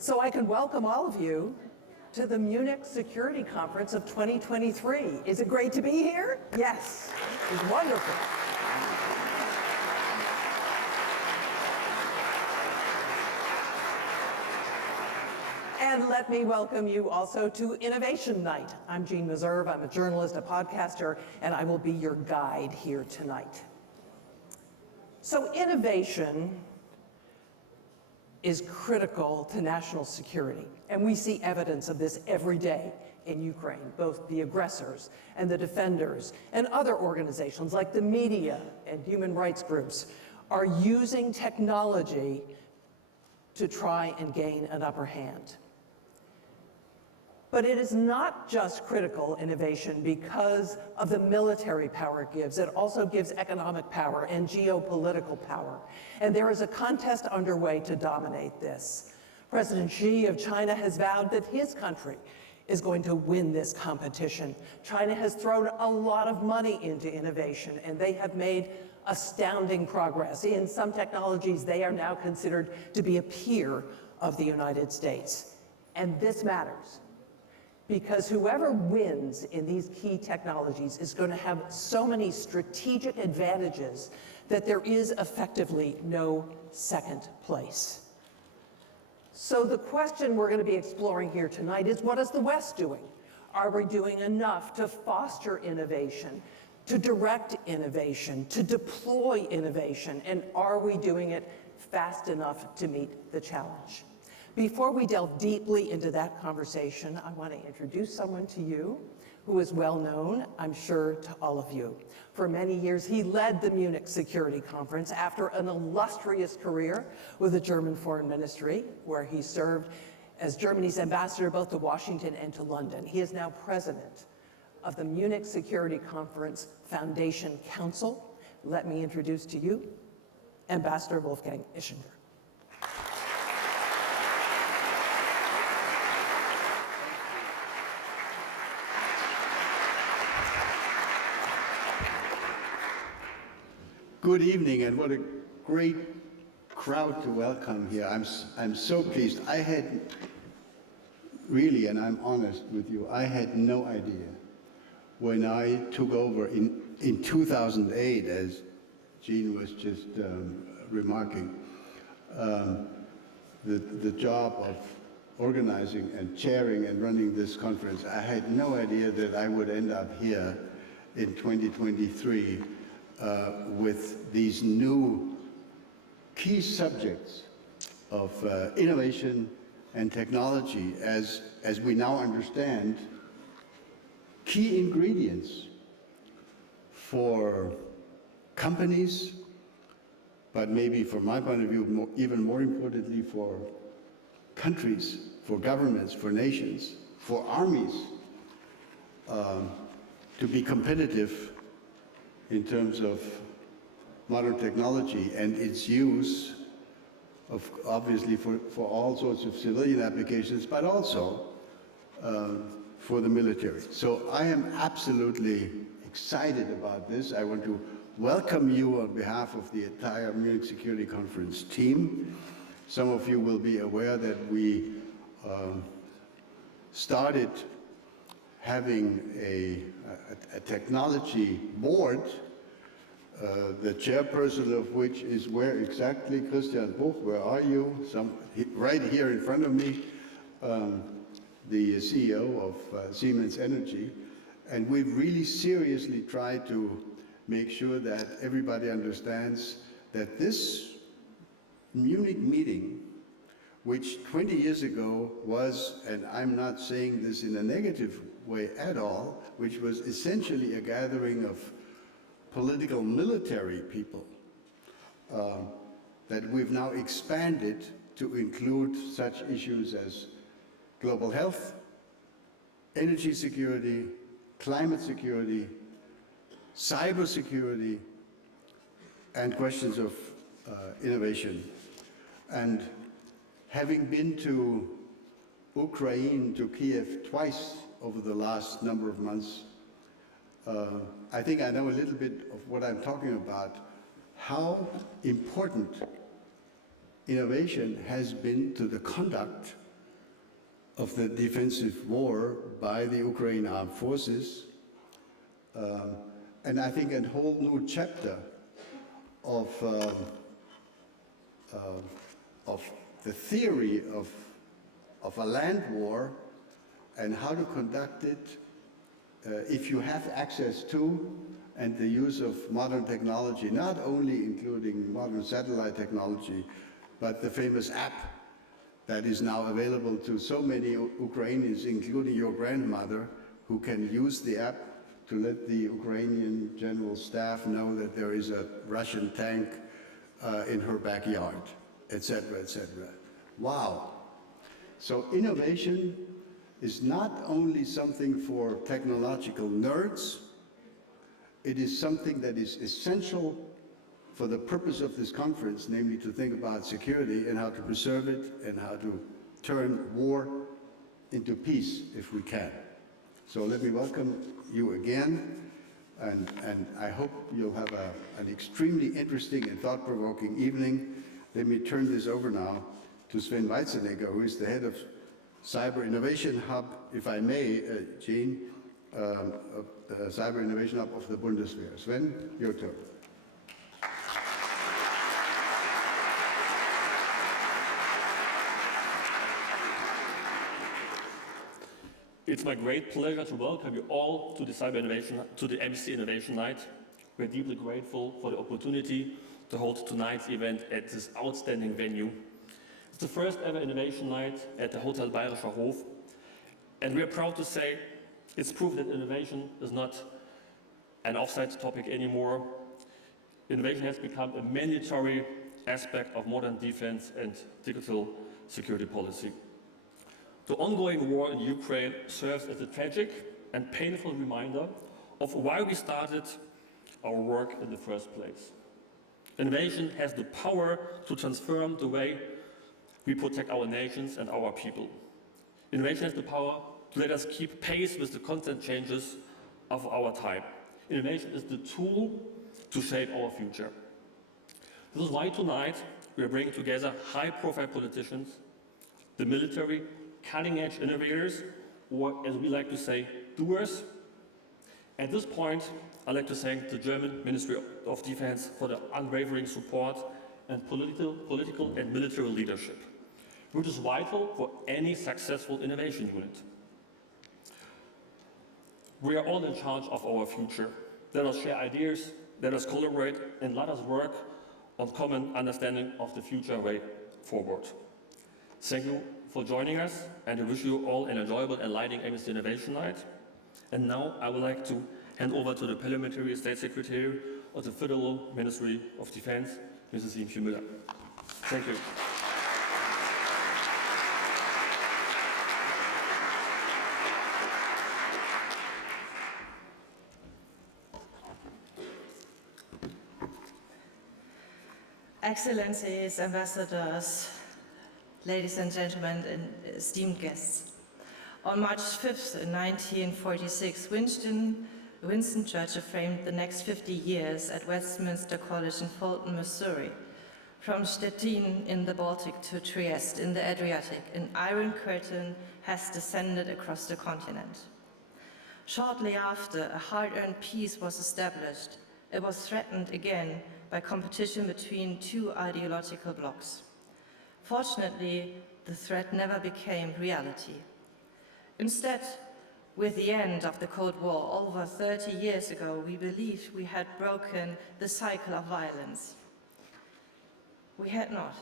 so I can welcome all of you to the Munich Security Conference of 2023. Is it great to be here? Yes, it's wonderful. And let me welcome you also to Innovation Night. I'm Jean Meserve, I'm a journalist, a podcaster, and I will be your guide here tonight. So innovation is critical to national security, and we see evidence of this every day in Ukraine, both the aggressors and the defenders and other organizations like the media and human rights groups are using technology to try and gain an upper hand. But it is not just critical innovation because of the military power it gives. It also gives economic power and geopolitical power. And there is a contest underway to dominate this. President Xi of China has vowed that his country is going to win this competition. China has thrown a lot of money into innovation, and they have made astounding progress. In some technologies, they are now considered to be a peer of the United States. And this matters, because whoever wins in these key technologies is going to have so many strategic advantages that there is effectively no second place. So the question we're going to be exploring here tonight is, what is the West doing? Are we doing enough to foster innovation, to direct innovation, to deploy innovation, and are we doing it fast enough to meet the challenge? Before we delve deeply into that conversation, I want to introduce someone to you who is well known, I'm sure, to all of you. For many years, he led the Munich Security Conference after an illustrious career with the German Foreign Ministry, where he served as Germany's ambassador both to Washington and to London. He is now president of the Munich Security Conference Foundation Council. Let me introduce to you Ambassador Wolfgang Ischinger. Good evening, and what a great crowd to welcome here. I'm so pleased. I had really, and I'm honest with you, I had no idea when I took over in 2008, as Jean was just remarking, the job of organizing and chairing and running this conference. I had no idea that I would end up here in 2023 with these new key subjects of innovation and technology as we now understand key ingredients for companies, but maybe from my point of view, even more importantly for countries, for governments, for nations, for armies, to be competitive in terms of modern technology and its use, obviously for all sorts of civilian applications, but also for the military. So I am absolutely excited about this. I want to welcome you on behalf of the entire Munich Security Conference team. Some of you will be aware that we started having a technology board, the chairperson of which is where exactly? Christian Buch, where are you? Right here in front of me, the CEO of Siemens Energy. And we've really seriously tried to make sure that everybody understands that this Munich meeting, which 20 years ago was, and I'm not saying this in a negative way at all, which was essentially a gathering of political military people, that we've now expanded to include such issues as global health, energy security, climate security, cyber security, and questions of innovation. And having been to Ukraine, to Kiev twice over the last number of months, I think I know a little bit of what I'm talking about, how important innovation has been to the conduct of the defensive war by the Ukraine armed forces, and I think a whole new chapter of the theory of a land war and how to conduct it if you have access to and the use of modern technology, not only including modern satellite technology, but the famous app that is now available to so many Ukrainians, including your grandmother, who can use the app to let the Ukrainian general staff know that there is a Russian tank in her backyard, etc., etc. Wow. So innovation is not only something for technological nerds, it is something that is essential for the purpose of this conference, namely to think about security and how to preserve it and how to turn war into peace if we can. So let me welcome you again, and I hope you'll have an extremely interesting and thought-provoking evening. Let me turn this over now to Sven Weitzenegger, who is the head of Cyber Innovation Hub, if I may, Jean, Cyber Innovation Hub of the Bundeswehr. Sven, your turn. It's my great pleasure to welcome you all to the MSC Innovation Night. We're deeply grateful for the opportunity to hold tonight's event at this outstanding venue. It's the first ever Innovation Night at the Hotel Bayerischer Hof, and we are proud to say it's proof that innovation is not an offside topic anymore. Innovation has become a mandatory aspect of modern defense and digital security policy. The ongoing war in Ukraine serves as a tragic and painful reminder of why we started our work in the first place. Innovation has the power to transform the way we protect our nations and our people. Innovation has the power to let us keep pace with the constant changes of our time. Innovation is the tool to shape our future. This is why tonight we are bringing together high-profile politicians, the military, cutting-edge innovators, or as we like to say, doers. At this point, I'd like to thank the German Ministry of Defense for the unwavering support and political and military leadership, which is vital for any successful innovation unit. We are all in charge of our future. Let us share ideas, let us collaborate, and let us work on common understanding of the future way forward. Thank you for joining us, and I wish you all an enjoyable and enlightening MSC Innovation Night. And now I would like to hand over to the Parliamentary State Secretary of the Federal Ministry of Defense, Mrs. Imke Müller. Thank you. Excellencies, ambassadors, ladies and gentlemen, and esteemed guests. On March 5th, 1946, Winston Churchill framed the next 50 years at Westminster College in Fulton, Missouri. From Stettin in the Baltic to Trieste in the Adriatic, an iron curtain has descended across the continent. Shortly after, a hard-earned peace was established. It was threatened again by competition between two ideological blocs. Fortunately, the threat never became reality. Instead, with the end of the Cold War over 30 years ago, we believed we had broken the cycle of violence. We had not.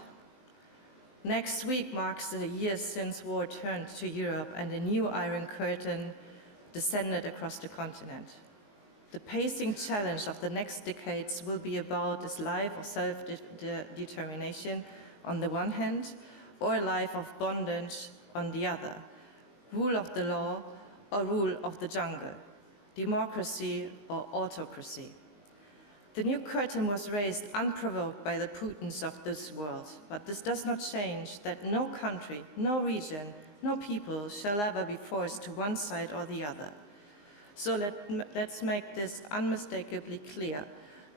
Next week marks the years since war turned to Europe and a new Iron Curtain descended across the continent. The pacing challenge of the next decades will be about this life of self-determination on the one hand, or a life of bondage on the other, rule of the law or rule of the jungle, democracy or autocracy. The new curtain was raised unprovoked by the Putins of this world, but this does not change that no country, no region, no people shall ever be forced to one side or the other. So let's make this unmistakably clear.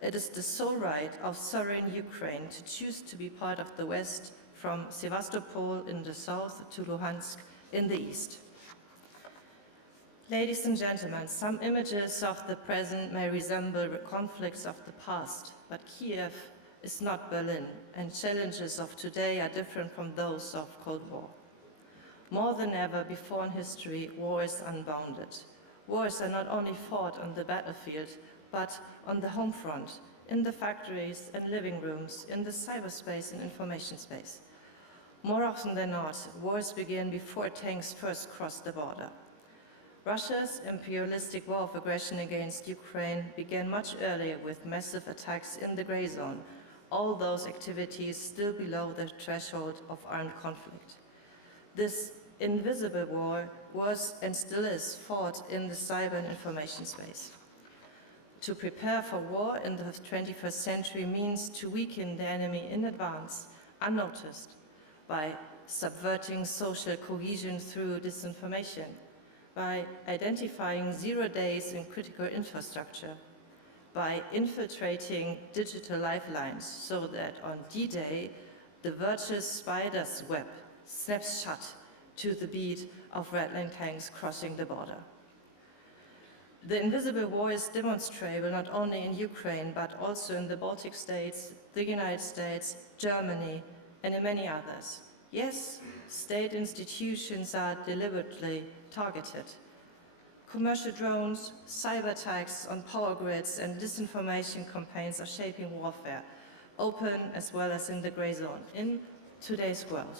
It is the sole right of sovereign Ukraine to choose to be part of the West, from Sevastopol in the south to Luhansk in the east. Ladies and gentlemen, some images of the present may resemble conflicts of the past, but Kiev is not Berlin, and challenges of today are different from those of Cold War. More than ever before in history, war is unbounded. Wars are not only fought on the battlefield, but on the home front, in the factories and living rooms, in the cyberspace and information space. More often than not, wars begin before tanks first cross the border. Russia's imperialistic war of aggression against Ukraine began much earlier with massive attacks in the gray zone, all those activities still below the threshold of armed conflict. This invisible war was and still is fought in the cyber and information space. To prepare for war in the 21st century means to weaken the enemy in advance, unnoticed, by subverting social cohesion through disinformation, by identifying 0 days in critical infrastructure, by infiltrating digital lifelines so that on D-Day, the virtuous spider's web snaps shut to the beat of red-line tanks crossing the border. The invisible war is demonstrable not only in Ukraine, but also in the Baltic states, the United States, Germany, and in many others. Yes, state institutions are deliberately targeted. Commercial drones, cyber attacks on power grids, and disinformation campaigns are shaping warfare, open as well as in the gray zone, in today's world.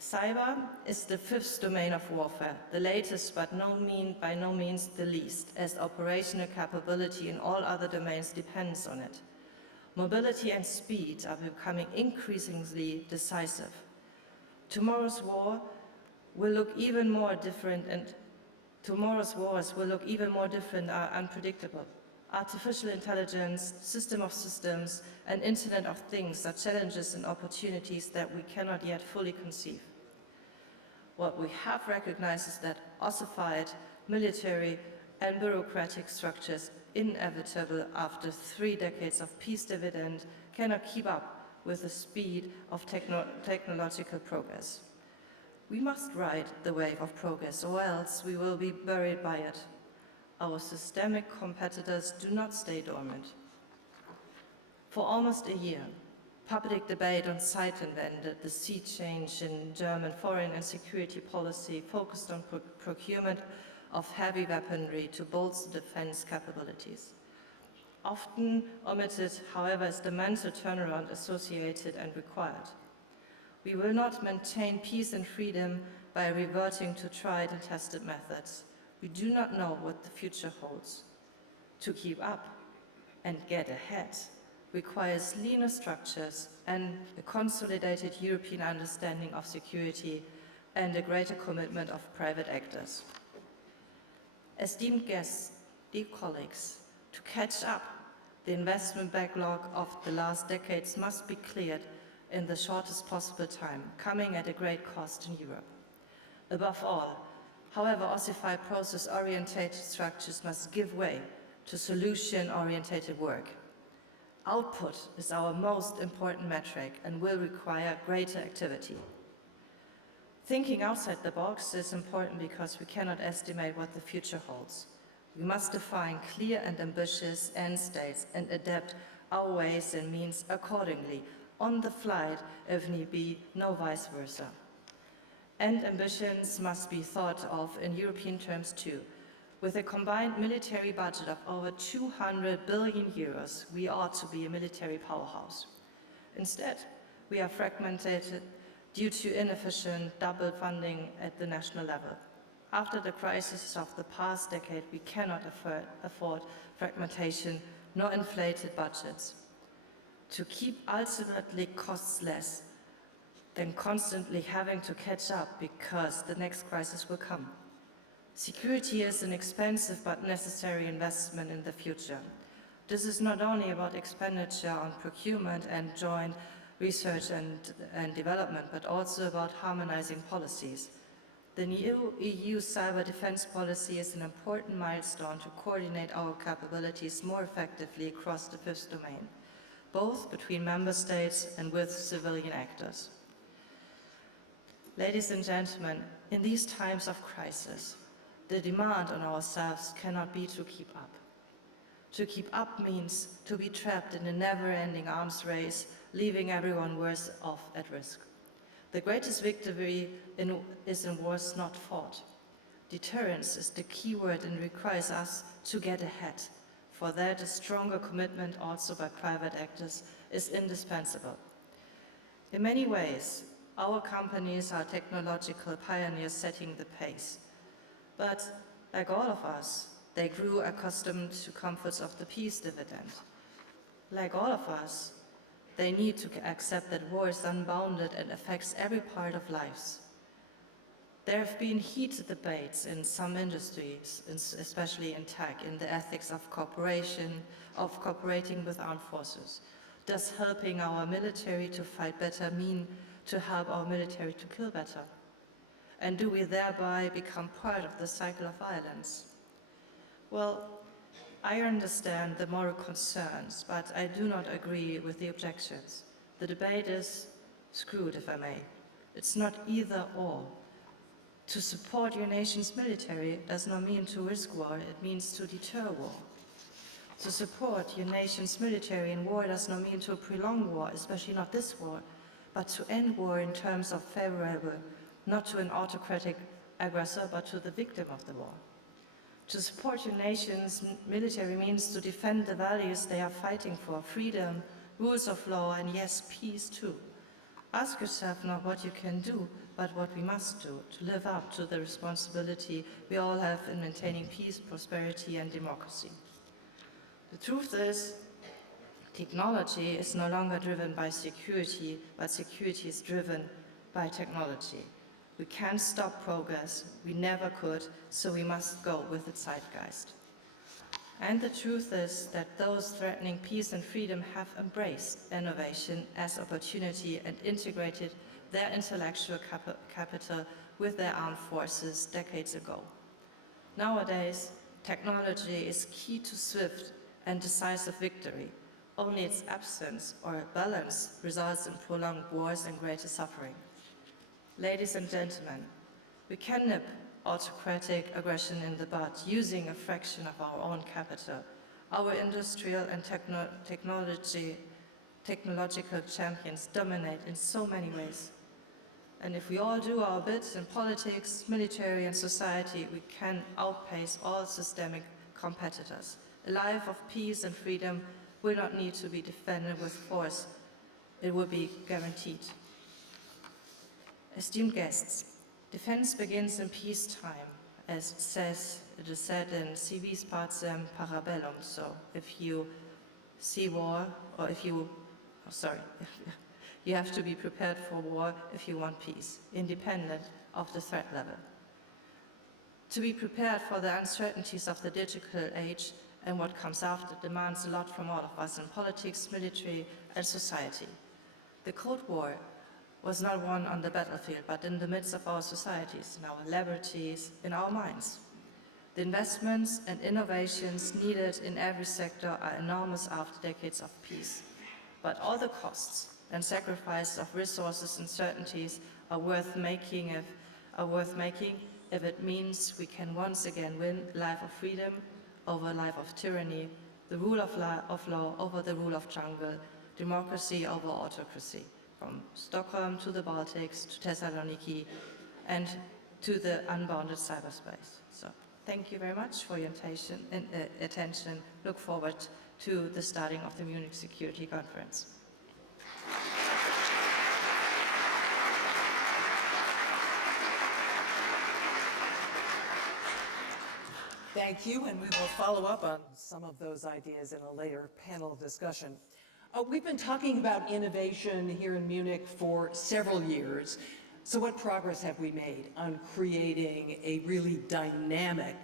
Cyber is the fifth domain of warfare, the latest but by no means the least, as operational capability in all other domains depends on it. Mobility and speed are becoming increasingly decisive. Tomorrow's war will look even more different and tomorrow's wars will look even more different and unpredictable. Artificial intelligence, system of systems, and Internet of Things are challenges and opportunities that we cannot yet fully conceive. What we have recognized is that ossified military and bureaucratic structures, inevitable after 3 decades of peace dividend, cannot keep up with the speed of technological progress. We must ride the wave of progress, or else we will be buried by it. Our systemic competitors do not stay dormant. For almost a year, public debate on Zeitenwende, the sea change in German foreign and security policy, focused on procurement of heavy weaponry to bolster defense capabilities. Often omitted, however, is the mental turnaround associated and required. We will not maintain peace and freedom by reverting to tried and tested methods. We do not know what the future holds. To keep up and get ahead requires leaner structures and a consolidated European understanding of security and a greater commitment of private actors. Esteemed guests, dear colleagues, to catch up, the investment backlog of the last decades must be cleared in the shortest possible time, coming at a great cost in Europe. Above all, however, ossified process-oriented structures must give way to solution-oriented work. Output is our most important metric and will require greater activity. Thinking outside the box is important because we cannot estimate what the future holds. We must define clear and ambitious end states and adapt our ways and means accordingly, on the flight if need be, no vice versa. And ambitions must be thought of in European terms too. With a combined military budget of over 200 billion euros, we ought to be a military powerhouse. Instead, we are fragmented due to inefficient double funding at the national level. After the crisis of the past decade, we cannot afford fragmentation nor inflated budgets. To keep ultimately costs less than constantly having to catch up because the next crisis will come. Security is an expensive but necessary investment in the future. This is not only about expenditure on procurement and joint research and development, but also about harmonizing policies. The new EU cyber defense policy is an important milestone to coordinate our capabilities more effectively across the fifth domain, both between member states and with civilian actors. Ladies and gentlemen, in these times of crisis, the demand on ourselves cannot be to keep up. To keep up means to be trapped in a never-ending arms race, leaving everyone worse off at risk. The greatest victory is in wars not fought. Deterrence is the key word and requires us to get ahead. For that, a stronger commitment also by private actors is indispensable. In many ways, our companies are technological pioneers setting the pace. But like all of us, they grew accustomed to comforts of the peace dividend. Like all of us, they need to accept that war is unbounded and affects every part of lives. There have been heated debates in some industries, especially in tech, in the ethics of cooperation, of cooperating with armed forces. Does helping our military to fight better mean to help our military to kill better? And do we thereby become part of the cycle of violence? Well, I understand the moral concerns, but I do not agree with the objections. The debate is screwed, if I may. It's not either or. To support your nation's military does not mean to risk war, it means to deter war. To support your nation's military in war does not mean to prolong war, especially not this war, but to end war in terms of favorable, not to an autocratic aggressor, but to the victim of the war. To support your nation's military means to defend the values they are fighting for, freedom, rules of law, and yes, peace too. Ask yourself not what you can do, but what we must do to live up to the responsibility we all have in maintaining peace, prosperity, and democracy. The truth is, technology is no longer driven by security, but security is driven by technology. We can't stop progress, we never could, so we must go with the zeitgeist. And the truth is that those threatening peace and freedom have embraced innovation as opportunity and integrated their intellectual capital with their armed forces decades ago. Nowadays, technology is key to swift and decisive victory. Only its absence or balance results in prolonged wars and greater suffering. Ladies and gentlemen, we can nip autocratic aggression in the bud using a fraction of our own capital. Our industrial and technological champions dominate in so many ways. And if we all do our bit in politics, military, and society, we can outpace all systemic competitors. A life of peace and freedom will not need to be defended with force. It will be guaranteed. Esteemed guests, defense begins in peacetime, as it is said in civis pacem parabellum. So if you see war, or you have to be prepared for war if you want peace, independent of the threat level. To be prepared for the uncertainties of the digital age and what comes after demands a lot from all of us in politics, military, and society. The Cold War was not won on the battlefield, but in the midst of our societies, in our laboratories, in our minds. The investments and innovations needed in every sector are enormous after decades of peace. But all the costs and sacrifice of resources and certainties are worth making if it means we can once again win a life of freedom over a life of tyranny, the rule of law over the rule of jungle, democracy over autocracy, from Stockholm to the Baltics to Thessaloniki and to the unbounded cyberspace. So thank you very much for your attention. Look forward to the starting of the Munich Security Conference. Thank you, and we will follow up on some of those ideas in a later panel discussion. We've been talking about innovation here in Munich for several years. So what progress have we made on creating a really dynamic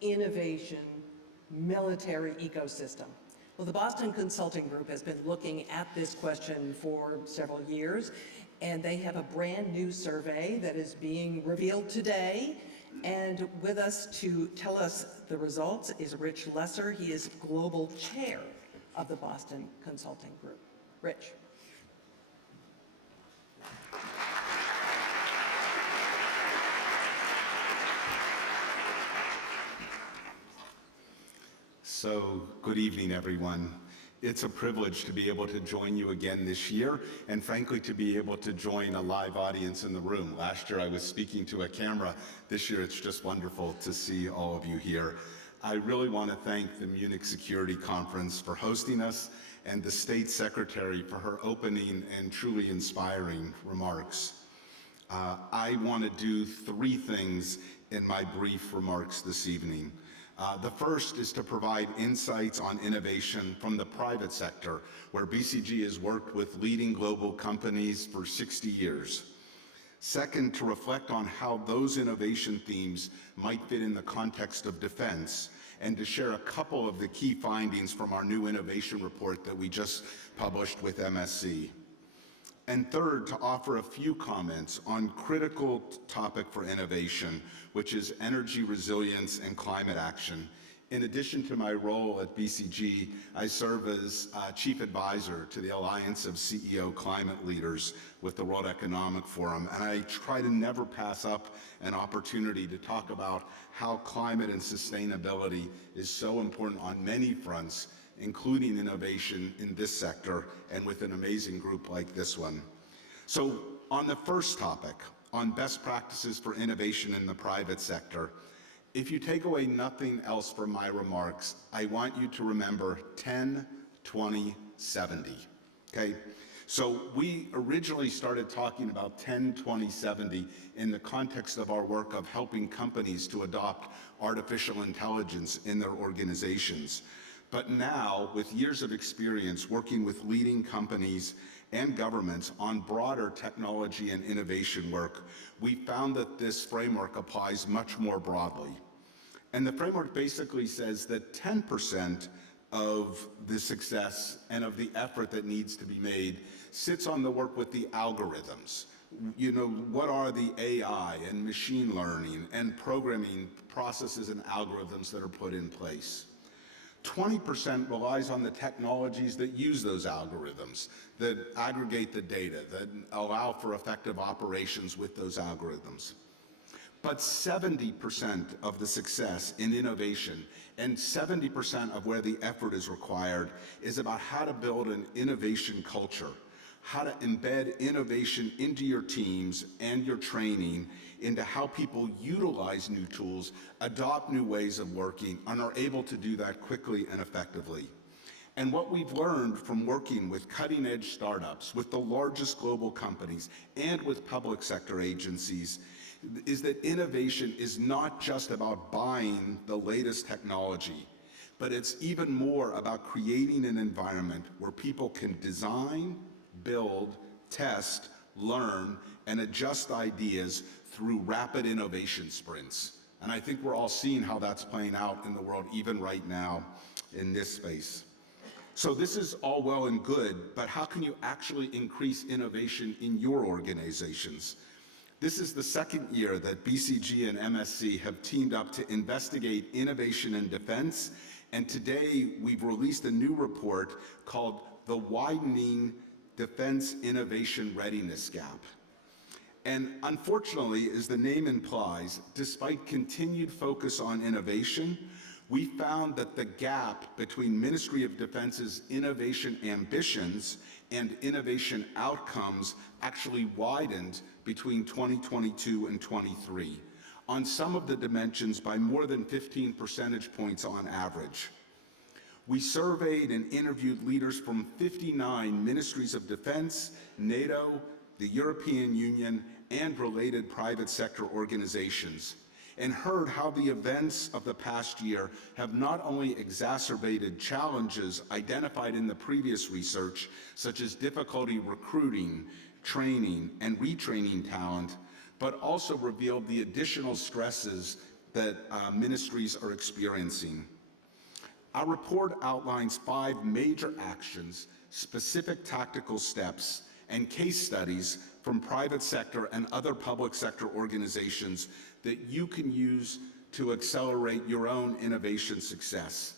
innovation military ecosystem? Well, the Boston Consulting Group has been looking at this question for several years, and they have a brand new survey that is being revealed today. And with us to tell us the results is Rich Lesser. He is global chair of the Boston Consulting Group. Rich. So, good evening, everyone. It's a privilege to be able to join you again this year, and frankly, to be able to join a live audience in the room. Last year, I was speaking to a camera. This year, it's just wonderful to see all of you here. I really want to thank the Munich Security Conference for hosting us, and the State Secretary for her opening and truly inspiring remarks. I want to do three things in my brief remarks this evening. The first is to provide insights on innovation from the private sector, where BCG has worked with leading global companies for 60 years. Second, to reflect on how those innovation themes might fit in the context of defense, and to share a couple of the key findings from our new innovation report that we just published with MSC. And third, to offer a few comments on critical topic for innovation, which is energy resilience and climate action. In addition to my role at BCG, I serve as Chief Advisor to the Alliance of CEO Climate Leaders with the World Economic Forum, and I try to never pass up an opportunity to talk about how climate and sustainability is so important on many fronts, including innovation in this sector and with an amazing group like this one. So on the first topic, on best practices for innovation in the private sector, if you take away nothing else from my remarks, I want you to remember 10, 20, 70, okay? So we originally started talking about 10, 20, 70 in the context of our work of helping companies to adopt artificial intelligence in their organizations. But now, with years of experience working with leading companies and governments on broader technology and innovation work, we found that this framework applies much more broadly. And the framework basically says that 10% of the success and of the effort that needs to be made sits on the work with the algorithms. You know, what are the AI and machine learning and programming processes and algorithms that are put in place? 20% relies on the technologies that use those algorithms, that aggregate the data, that allow for effective operations with those algorithms. But 70% of the success in innovation and 70% of where the effort is required is about how to build an innovation culture, how to embed innovation into your teams and your training, into how people utilize new tools, adopt new ways of working, and are able to do that quickly and effectively. And what we've learned from working with cutting-edge startups, with the largest global companies, and with public sector agencies, is that innovation is not just about buying the latest technology, but it's even more about creating an environment where people can design, build, test, learn, and adjust ideas through rapid innovation sprints. And I think we're all seeing how that's playing out in the world even right now in this space. So this is all well and good, but how can you actually increase innovation in your organizations? This is the second year that BCG and MSC have teamed up to investigate innovation in defense, and today we've released a new report called The Widening Defense Innovation Readiness Gap. And unfortunately, as the name implies, despite continued focus on innovation, we found that the gap between Ministry of Defense's innovation ambitions and innovation outcomes actually widened between 2022 and 23, on some of the dimensions by more than 15 percentage points on average. We surveyed and interviewed leaders from 59 ministries of defense, NATO, the European Union, and related private sector organizations, and heard how the events of the past year have not only exacerbated challenges identified in the previous research, such as difficulty recruiting, training, and retraining talent, but also revealed the additional stresses that ministries are experiencing. Our report outlines 5 major actions, specific tactical steps, and case studies from private sector and other public sector organizations that you can use to accelerate your own innovation success.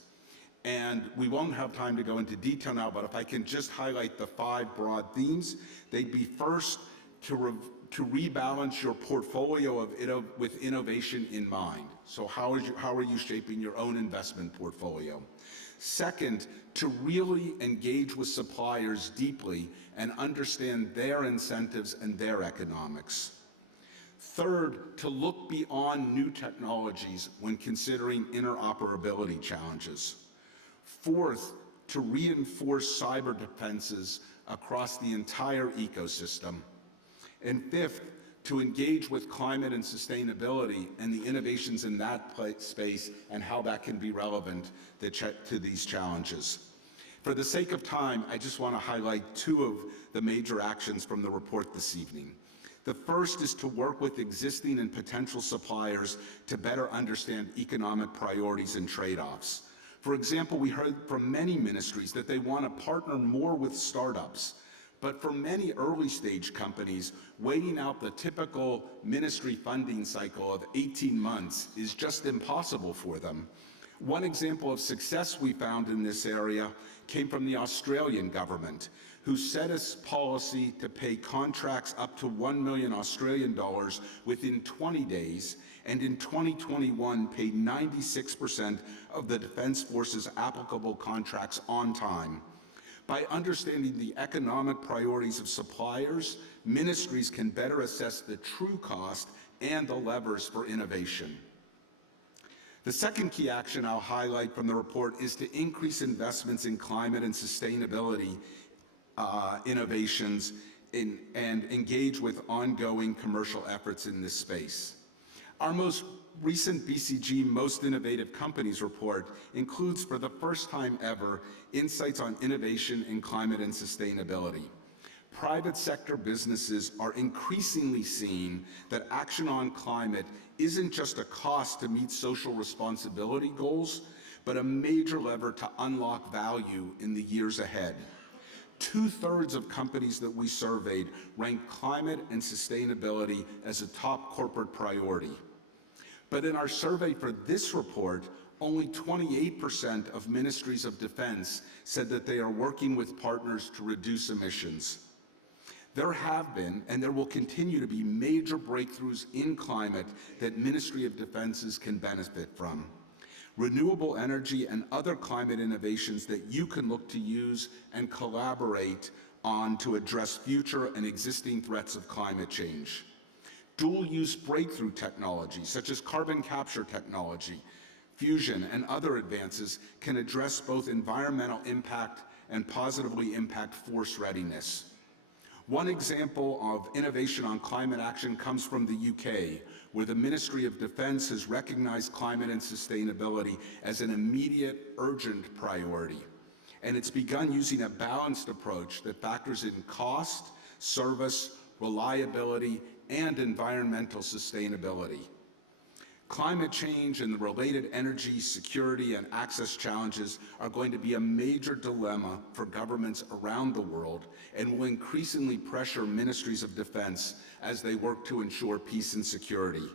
And we won't have time to go into detail now, but if I can just highlight the 5 broad themes, they'd be first to to rebalance your portfolio with innovation in mind. So how are you shaping your own investment portfolio? Second, to really engage with suppliers deeply and understand their incentives and their economics. Third, to look beyond new technologies when considering interoperability challenges. Fourth, to reinforce cyber defenses across the entire ecosystem. And fifth, to engage with climate and sustainability and the innovations in that space and how that can be relevant to these challenges. For the sake of time, I just want to highlight two of the major actions from the report this evening. The first is to work with existing and potential suppliers to better understand economic priorities and trade-offs. For example, we heard from many ministries that they want to partner more with startups. But for many early-stage companies, waiting out the typical ministry funding cycle of 18 months is just impossible for them. One example of success we found in this area came from the Australian government, who set a policy to pay contracts up to 1 million Australian dollars within 20 days, and in 2021 paid 96% of the Defense Force's applicable contracts on time. By understanding the economic priorities of suppliers, ministries can better assess the true cost and the levers for innovation. The second key action I'll highlight from the report is to increase investments in climate and sustainability innovations and engage with ongoing commercial efforts in this space. Our most recent BCG Most Innovative Companies report includes, for the first time ever, insights on innovation in climate and sustainability. Private sector businesses are increasingly seeing that action on climate isn't just a cost to meet social responsibility goals, but a major lever to unlock value in the years ahead. 2/3 of companies that we surveyed ranked climate and sustainability as a top corporate priority. But in our survey for this report, only 28% of ministries of defense said that they are working with partners to reduce emissions. There have been, and there will continue to be, major breakthroughs in climate that Ministry of Defenses can benefit from. Renewable energy and other climate innovations that you can look to use and collaborate on to address future and existing threats of climate change. Dual-use breakthrough technologies, such as carbon capture technology, fusion, and other advances can address both environmental impact and positively impact force readiness. One example of innovation on climate action comes from the UK, where the Ministry of Defense has recognized climate and sustainability as an immediate, urgent priority. And it's begun using a balanced approach that factors in cost, service, reliability, and environmental sustainability. Climate change and the related energy security and access challenges are going to be a major dilemma for governments around the world and will increasingly pressure ministries of defense as they work to ensure peace and security.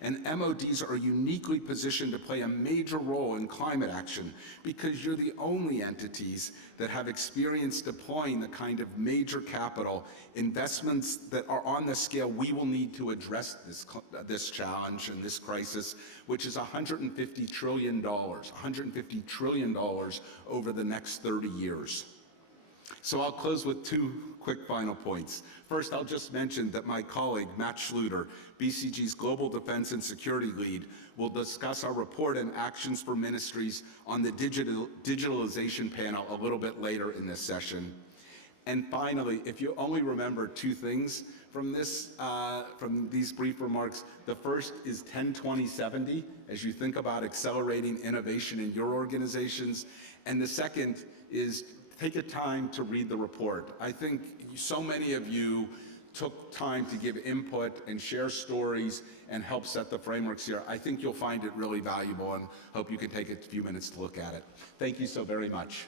And MODs are uniquely positioned to play a major role in climate action because you're the only entities that have experience deploying the kind of major capital investments that are on the scale we will need to address this challenge and this crisis, which is $150 trillion, $150 trillion over the next 30 years. So I'll close with two quick final points. First, I'll just mention that my colleague, Matt Schluter, BCG's Global Defense and Security Lead, will discuss our report and actions for ministries on the digitalization panel a little bit later in this session. And finally, if you only remember two things from these brief remarks, the first is 10-20-70, as you think about accelerating innovation in your organizations. And the second is take a time to read the report. I think so many of you took time to give input and share stories and help set the frameworks here. I think you'll find it really valuable and hope you can take a few minutes to look at it. Thank you so very much.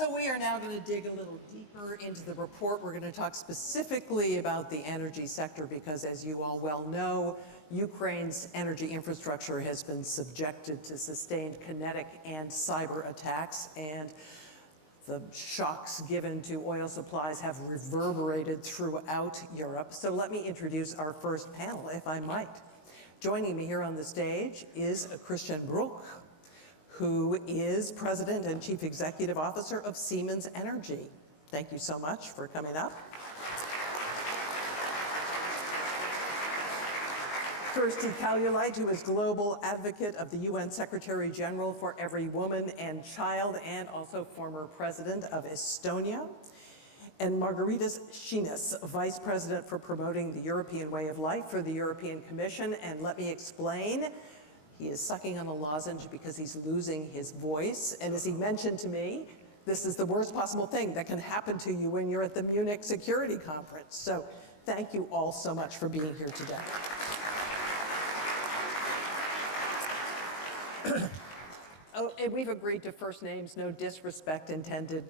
So we are now going to dig a little deeper into the report. We're going to talk specifically about the energy sector because, as you all well know, Ukraine's energy infrastructure has been subjected to sustained kinetic and cyber attacks, and the shocks given to oil supplies have reverberated throughout Europe. So let me introduce our first panel, if I might. Joining me here on the stage is Christian Bruch, who is President and Chief Executive Officer of Siemens Energy. Thank you so much for coming up. Kirsty Kaljulaid, who is Global Advocate of the UN Secretary General for Every Woman and Child, and also former President of Estonia. And Margaritis Šinas, Vice President for Promoting the European Way of Life for the European Commission. And let me explain, he is sucking on a lozenge because he's losing his voice. And as he mentioned to me, this is the worst possible thing that can happen to you when you're at the Munich Security Conference. So thank you all so much for being here today. Oh, and we've agreed to first names, no disrespect intended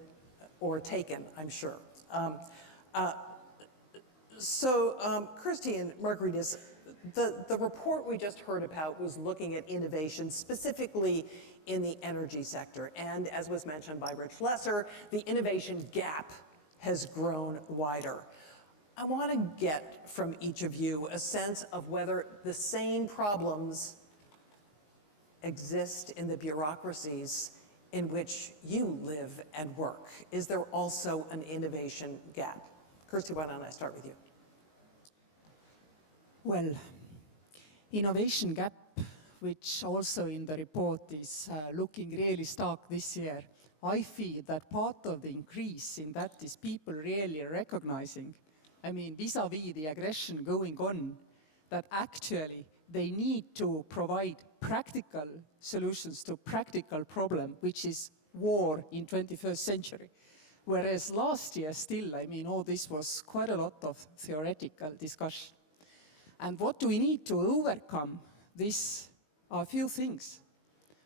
or taken, I'm sure. Kirsty and Margaritis, the report we just heard about was looking at innovation specifically in the energy sector. And as was mentioned by Rich Lesser, the innovation gap has grown wider. I want to get from each of you a sense of whether the same problems exist in the bureaucracies in which you live and work. Is there also an innovation gap? Kirsty, why don't I start with you? Well, innovation gap, which also in the report is looking really stark this year, I feel that part of the increase in that is people really recognizing, vis-à-vis the aggression going on, that actually they need to provide practical solutions to practical problem, which is war in 21st century. Whereas last year still, all this was quite a lot of theoretical discussion. And what do we need to overcome this are a few things.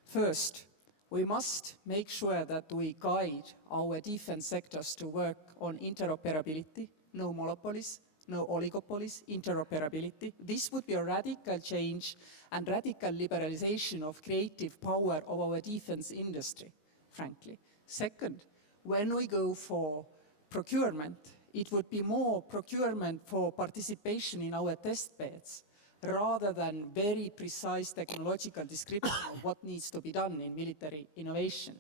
First, we must make sure that we guide our defense sectors to work on interoperability, no monopolies, no oligopolies, interoperability. This would be a radical change and radical liberalization of creative power of our defense industry, frankly. Second, when we go for procurement, it would be more procurement for participation in our test beds, rather than very precise technological description of what needs to be done in military innovation.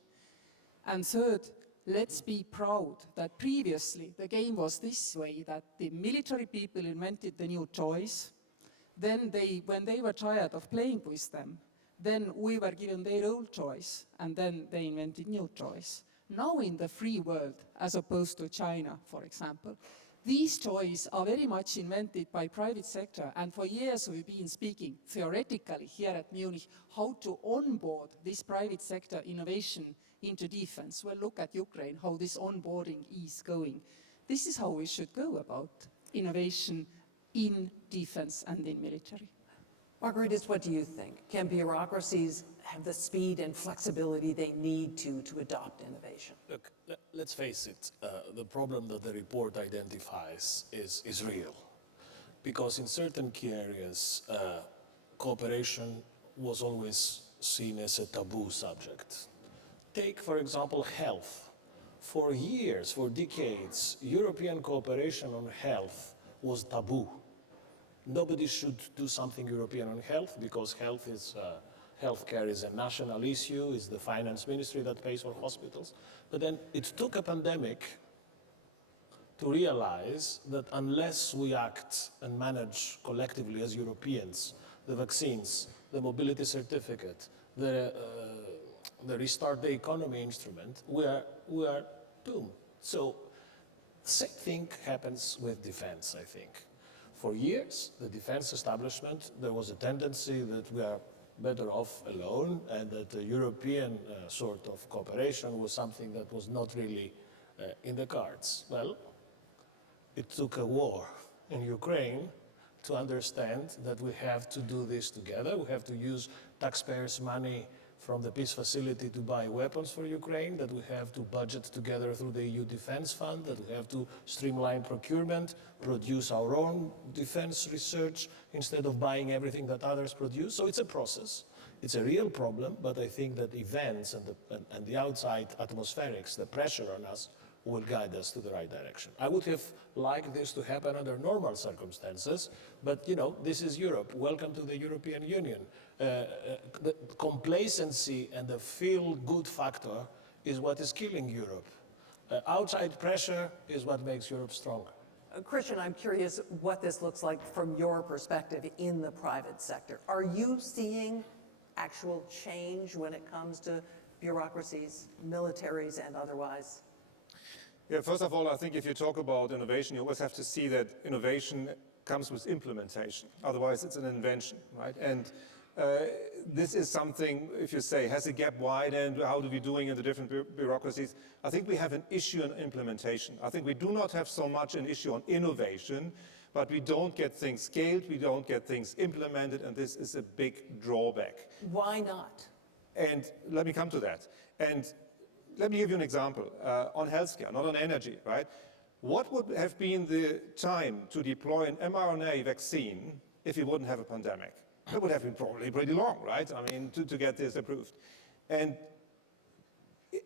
And third, let's be proud that previously the game was this way, that the military people invented the new toys, then when they were tired of playing with them, then we were given their old toys, and then they invented new toys. Now in the free world, as opposed to China, for example, these toys are very much invented by private sector, and for years we've been speaking theoretically here at Munich how to onboard this private sector innovation into defense. Well, look at Ukraine, how this onboarding is going. This is how we should go about innovation in defense and in military. Margaritis, what do you think? Can bureaucracies have the speed and flexibility they need to adopt innovation? Look, let's face it, the problem that the report identifies is real. Because in certain key areas, cooperation was always seen as a taboo subject. Take, for example, health. For years, for decades, European cooperation on health was taboo. Nobody should do something European on health because healthcare is a national issue, it's the finance ministry that pays for hospitals. But then it took a pandemic to realize that unless we act and manage collectively as Europeans, the vaccines, the mobility certificate, the Restart the Economy instrument, we are doomed. So the same thing happens with defense, I think. For years, the defense establishment, there was a tendency that we are better off alone and that the European sort of cooperation was something that was not really in the cards. Well, it took a war in Ukraine to understand that we have to do this together. We have to use taxpayers' money from the peace facility to buy weapons for Ukraine, that we have to budget together through the EU Defense Fund, that we have to streamline procurement, produce our own defense research instead of buying everything that others produce. So it's a process. It's a real problem, but I think that events and the outside atmospherics, the pressure on us, will guide us to the right direction. I would have liked this to happen under normal circumstances, but you know, this is Europe. Welcome to the European Union. The complacency and the feel-good factor is what is killing Europe. Outside pressure is what makes Europe stronger. Christian, I'm curious what this looks like from your perspective in the private sector. Are you seeing actual change when it comes to bureaucracies, militaries, and otherwise? Yeah, first of all, I think if you talk about innovation, you always have to see that innovation comes with implementation. Otherwise, it's an invention, right? And this is something, if you say, has the gap widened? How are we doing in the different bureaucracies? I think we have an issue on implementation. I think we do not have so much an issue on innovation, but we don't get things scaled, we don't get things implemented, and this is a big drawback. Why not? And let me come to that. And let me give you an example on healthcare, not on energy, right? What would have been the time to deploy an mRNA vaccine if we wouldn't have a pandemic? That would have been probably pretty long, right? I mean, to get this approved. And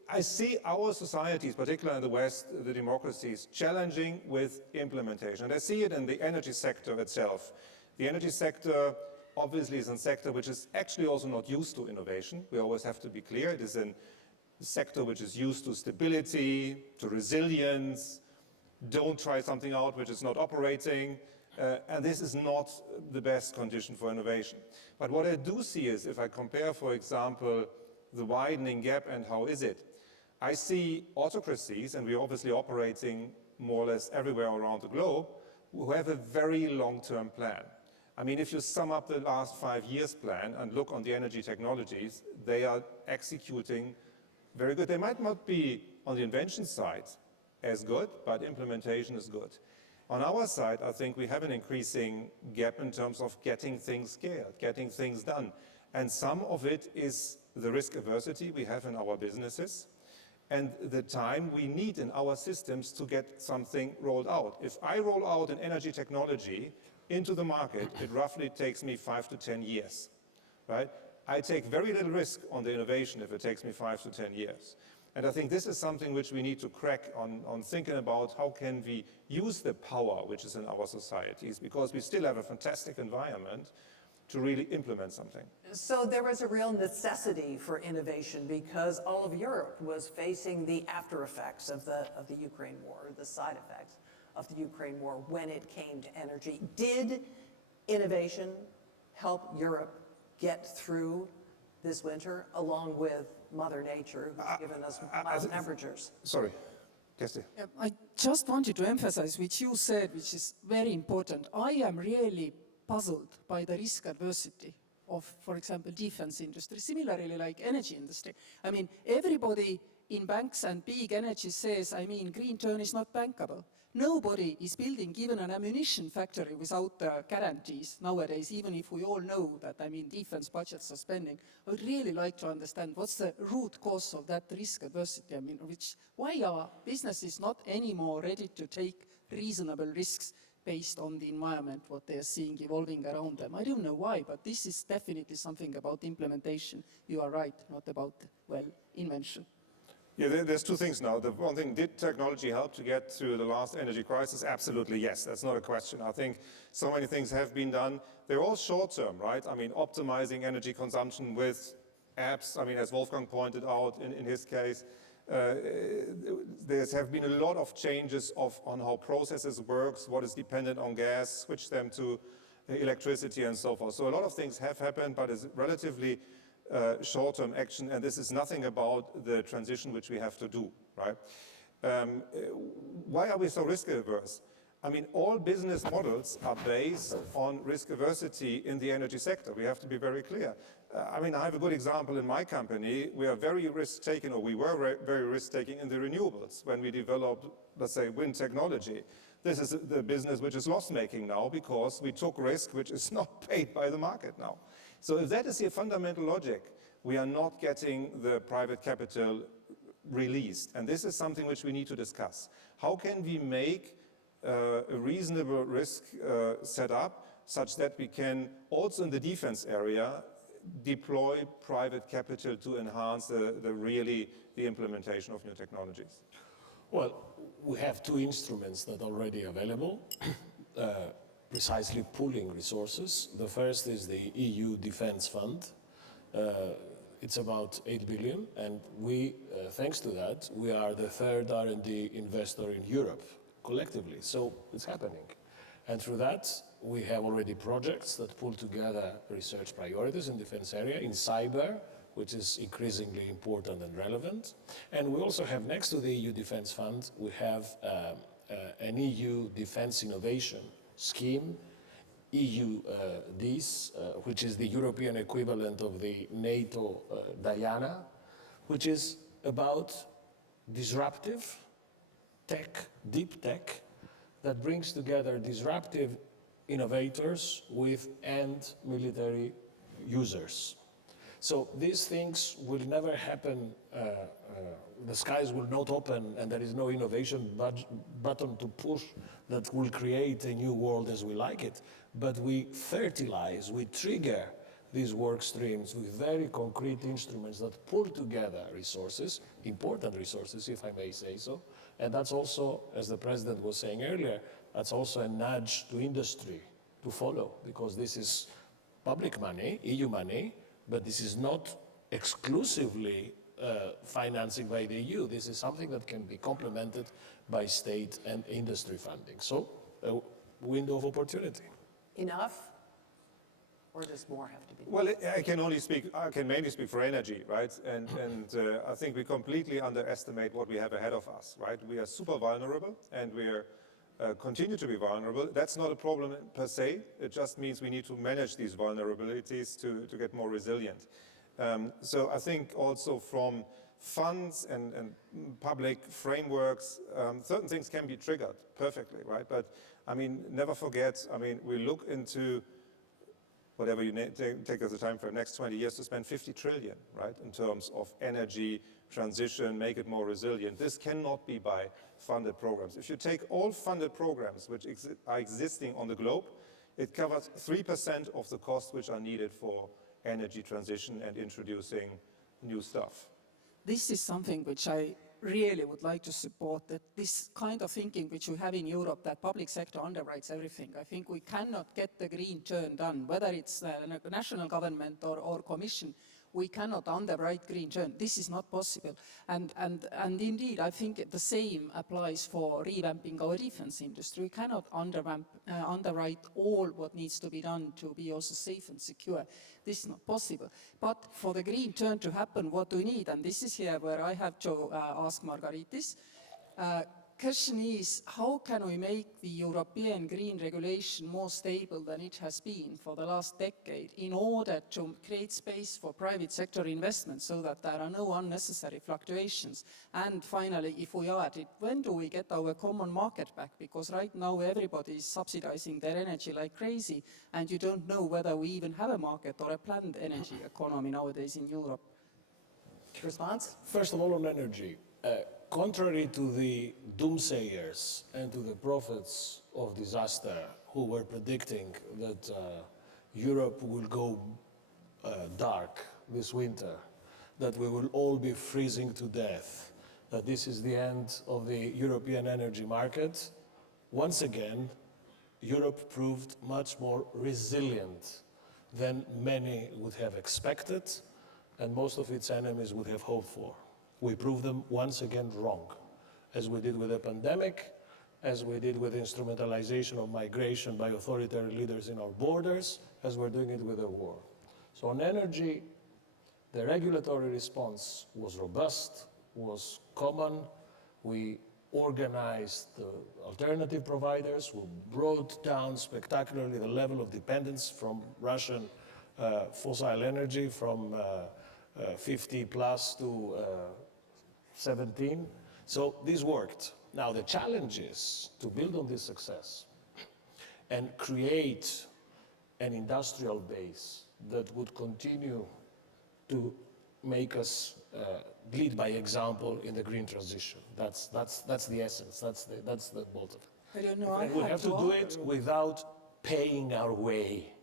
I see our societies, particularly in the West, the democracies, challenging with implementation. And I see it in the energy sector itself. The energy sector obviously is a sector which is actually also not used to innovation. We always have to be clear. It is a sector which is used to stability, to resilience. Don't try something out which is not operating. And this is not the best condition for innovation. But what I do see is, if I compare, for example, the widening gap and how is it, I see autocracies, and we're obviously operating more or less everywhere around the globe, who have a very long-term plan. I mean, if you sum up the last 5 years plan and look on the energy technologies, they are executing very good. They might not be on the invention side as good, but implementation is good. On our side, I think we have an increasing gap in terms of getting things scaled, getting things done. And some of it is the risk aversity we have in our businesses and the time we need in our systems to get something rolled out. If I roll out an energy technology into the market, it roughly takes me 5 to 10 years, right? I take very little risk on the innovation if it takes me 5 to 10 years. And I think this is something which we need to crack on thinking about how can we use the power which is in our societies, because we still have a fantastic environment to really implement something. So there was a real necessity for innovation because all of Europe was facing the after effects of the Ukraine war, the side effects of the Ukraine war when it came to energy. Did innovation help Europe get through this winter along with Mother Nature, who's given us mild temperatures? Sorry, Kersti. I just wanted to emphasize, which you said, which is very important. I am really puzzled by the risk adversity of, for example, defense industry, similarly like energy industry. I mean, everybody in banks and big energy says, I mean, green turn is not bankable. Nobody is building even an ammunition factory without guarantees nowadays, even if we all know that, I mean, defense budgets are spending. I would really like to understand what's the root cause of that risk adversity. I mean, why are businesses not anymore ready to take reasonable risks based on the environment, what they are seeing evolving around them? I don't know why, but this is definitely something about implementation. You are right, not about, well, invention. Yeah, there's two things now. The one thing, did technology help to get through the last energy crisis? Absolutely, yes. That's not a question. I think so many things have been done. They're all short-term, right? I mean, optimizing energy consumption with apps. I mean, as Wolfgang pointed out in his case, there have been a lot of changes on how processes works, what is dependent on gas, switch them to electricity and so forth. So a lot of things have happened, but it's relatively short-term action, and this is nothing about the transition which we have to do, right? Why are we so risk-averse? I mean, all business models are based on risk aversity in the energy sector. We have to be very clear. I mean, I have a good example in my company. We are very risk-taking, or we were very risk-taking in the renewables when we developed, let's say, wind technology. This is the business which is loss-making now because we took risk which is not paid by the market now. So if that is the fundamental logic, we are not getting the private capital released. And this is something which we need to discuss. How can we make a reasonable risk set up such that we can also in the defense area deploy private capital to enhance the implementation of new technologies? Well, we have two instruments that are already available, precisely pooling resources. The first is the EU Defence Fund. It's about 8 billion, and we, thanks to that, we are the third R&D investor in Europe, collectively, so it's happening. And through that, we have already projects that pull together research priorities in defense area, in cyber, which is increasingly important and relevant. And we also have, next to the EU Defence Fund, we have an EU Defence Innovation Scheme, EUDIS, which is the European equivalent of the NATO Diana, which is about disruptive tech, deep tech, that brings together disruptive innovators with end military users. So these things will never happen, the skies will not open and there is no innovation button to push that will create a new world as we like it. But we fertilize, we trigger these work streams with very concrete instruments that pull together resources, important resources if I may say so. And that's also, as the President was saying earlier, that's also a nudge to industry to follow, because this is public money, EU money, but this is not exclusively financing by the EU. This is something that can be complemented by state and industry funding. So a window of opportunity. Enough? Or does more have to be done? Well, I can mainly speak for energy, right? And I think we completely underestimate what we have ahead of us, right? We are super vulnerable and we are continue to be vulnerable. That's not a problem per se. It just means we need to manage these vulnerabilities to get more resilient. So I think also from funds and public frameworks, certain things can be triggered perfectly, right? But I mean, never forget, I mean, we look into whatever you take as a time frame, next 20 years to spend 50 trillion, right, in terms of energy transition, make it more resilient. This cannot be by funded programs. If you take all funded programs which are existing on the globe, it covers 3% of the costs which are needed for energy transition and introducing new stuff. This is something which I really would like to support, that this kind of thinking which we have in Europe, that public sector underwrites everything. I think we cannot get the green turn done, whether it's the national government or commission. We cannot underwrite green turn. This is not possible. And indeed, I think the same applies for revamping our defense industry. We cannot underwrite all what needs to be done to be also safe and secure. This is not possible. But for the green turn to happen, what do we need? And this is here where I have to ask Margaritis. Question is, how can we make the European green regulation more stable than it has been for the last decade in order to create space for private sector investment so that there are no unnecessary fluctuations? And finally, if we are at it, when do we get our common market back? Because right now everybody is subsidizing their energy like crazy, and you don't know whether we even have a market or a planned energy economy nowadays in Europe. Response? First of all, on energy. Contrary to the doomsayers and to the prophets of disaster who were predicting that Europe will go dark this winter, that we will all be freezing to death, that this is the end of the European energy market, once again, Europe proved much more resilient than many would have expected and most of its enemies would have hoped for. We proved them once again wrong, as we did with the pandemic, as we did with instrumentalization of migration by authoritarian leaders in our borders, as we're doing it with the war. So on energy, the regulatory response was robust, was common. We organized the alternative providers. We brought down spectacularly the level of dependence from Russian fossil energy from 50 plus to 17. So this worked. Now the challenge is to build on this success and create an industrial base that would continue to make us lead by example in the green transition. That's the essence. That's the bolt of it. I don't know. And we have to do it without paying our way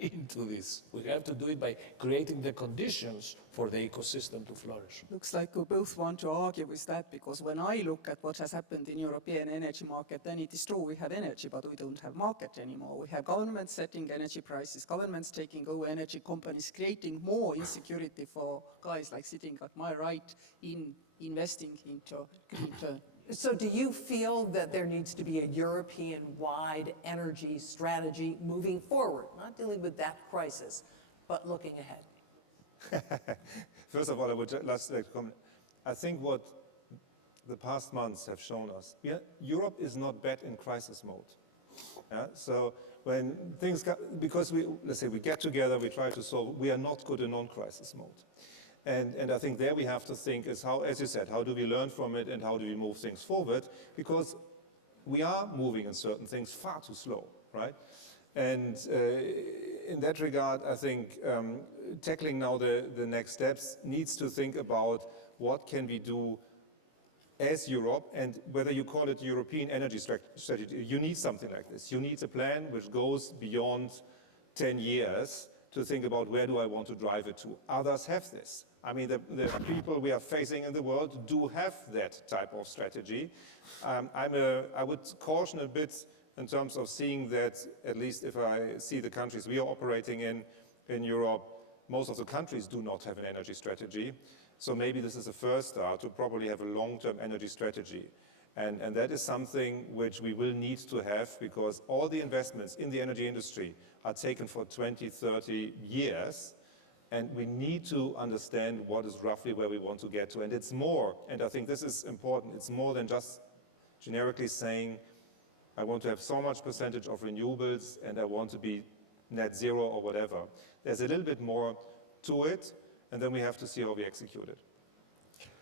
into this. We have to do it by creating the conditions for the ecosystem to flourish. Looks like we both want to argue with that, because when I look at what has happened in European energy market, then it is true we have energy, but we don't have market anymore. We have governments setting energy prices, governments taking over energy companies, creating more insecurity for guys like sitting at my right in investing into green turn. So do you feel that there needs to be a European-wide energy strategy moving forward, not dealing with that crisis, but looking ahead? First of all, I would just like to comment. I think what the past months have shown us, Europe is not bad in crisis mode. Yeah? So when things, because let's say we get together, we try to solve, we are not good in non-crisis mode. And I think there we have to think is how, as you said, how do we learn from it and how do we move things forward? Because we are moving in certain things far too slow, right? And in that regard, I think tackling now the next steps needs to think about what can we do as Europe, and whether you call it European energy strategy, you need something like this. You need a plan which goes beyond 10 years to think about where do I want to drive it to. Others have this. I mean, the people we are facing in the world do have that type of strategy. I would caution a bit in terms of seeing that, at least if I see the countries we are operating in Europe, most of the countries do not have an energy strategy. So maybe this is a first start to probably have a long-term energy strategy. And that is something which we will need to have, because all the investments in the energy industry are taken for 20, 30 years. And we need to understand what is roughly where we want to get to. And it's more, and I think this is important, it's more than just generically saying, I want to have so much percentage of renewables and I want to be net zero or whatever. There's a little bit more to it, and then we have to see how we execute it.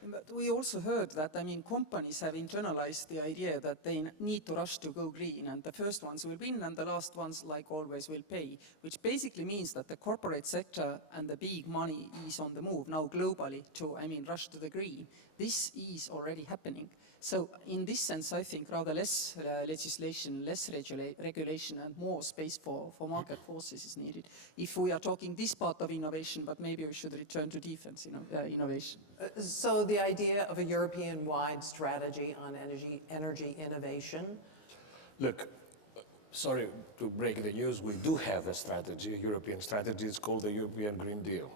But we also heard that, I mean, companies have internalized the idea that they need to rush to go green, and the first ones will win and the last ones, like always, will pay, which basically means that the corporate sector and the big money is on the move now globally to, I mean, rush to the green. This is already happening. So in this sense, I think rather less legislation, less regulation, and more space for market forces is needed. If we are talking this part of innovation, but maybe we should return to defense innovation. So the idea of a European-wide strategy on energy innovation? Look, sorry to break the news, we do have a strategy, a European strategy. It's called the European Green Deal,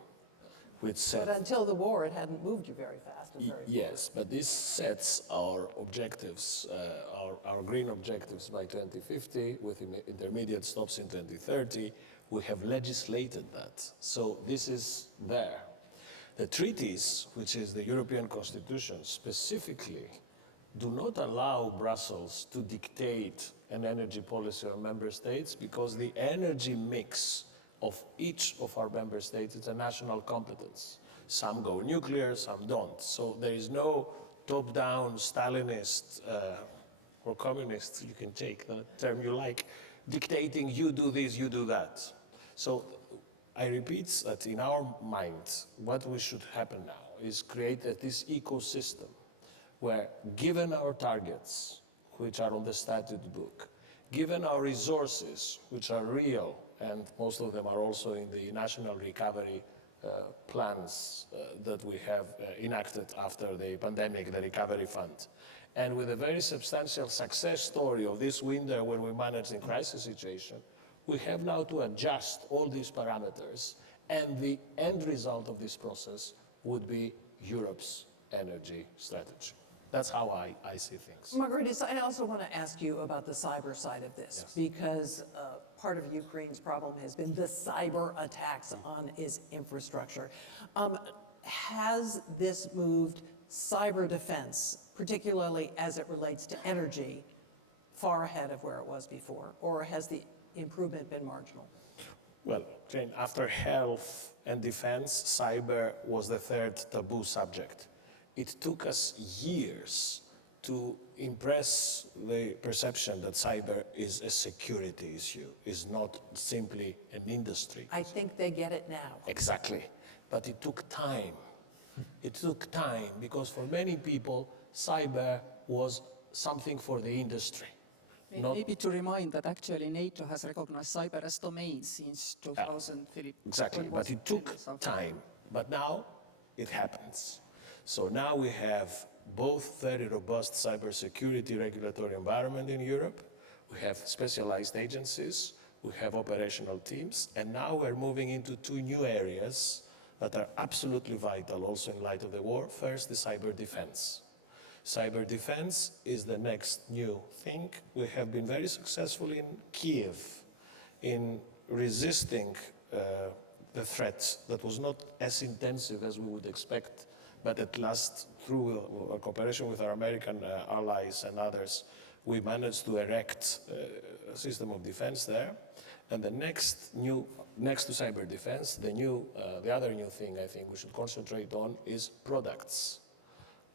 which sets... But until the war, it hadn't moved you very fast. Yes, but this sets our objectives, our green objectives by 2050, with intermediate stops in 2030. We have legislated that. So this is there. The treaties, which is the European Constitution, specifically do not allow Brussels to dictate an energy policy of member states, because the energy mix of each of our member states is a national competence. Some go nuclear, some don't. So there is no top-down Stalinist or communist, you can take the term you like, dictating you do this, you do that. So I repeat that in our mind, what we should happen now is create this ecosystem where, given our targets, which are on the statute book, given our resources, which are real, and most of them are also in the national recovery plans that we have enacted after the pandemic, the recovery fund. And with a very substantial success story of this winter when we managed in crisis situation, we have now to adjust all these parameters, and the end result of this process would be Europe's energy strategy. That's how I see things. Margaritis, I also want to ask you about the cyber side of this, yes, because part of Ukraine's problem has been the cyber attacks on its infrastructure. Has this moved cyber defense, particularly as it relates to energy, far ahead of where it was before, or has the improvement been marginal? Well, Jane, after health and defense, cyber was the third taboo subject. It took us years to impress the perception that cyber is a security issue, is not simply an industry. I think they get it now. Exactly. But it took time It took time because for many people, cyber was something for the industry. Not Maybe to remind that actually NATO has recognized cyber as domain since 2000, Philip. exactly, When but was it took after? time. But now it happens. So now we have both very robust cybersecurity regulatory environment in Europe. We have specialized agencies. We have operational teams. And now we're moving into two new areas that are absolutely vital also in light of the war. First, the cyber defense. Cyber defense is the next new thing. We have been very successful in Kiev in resisting the threats that was not as intensive as we would expect, but at last, through our cooperation with our American allies and others, we managed to erect a system of defense there. And the next to cyber defense, the other new thing I think we should concentrate on is products.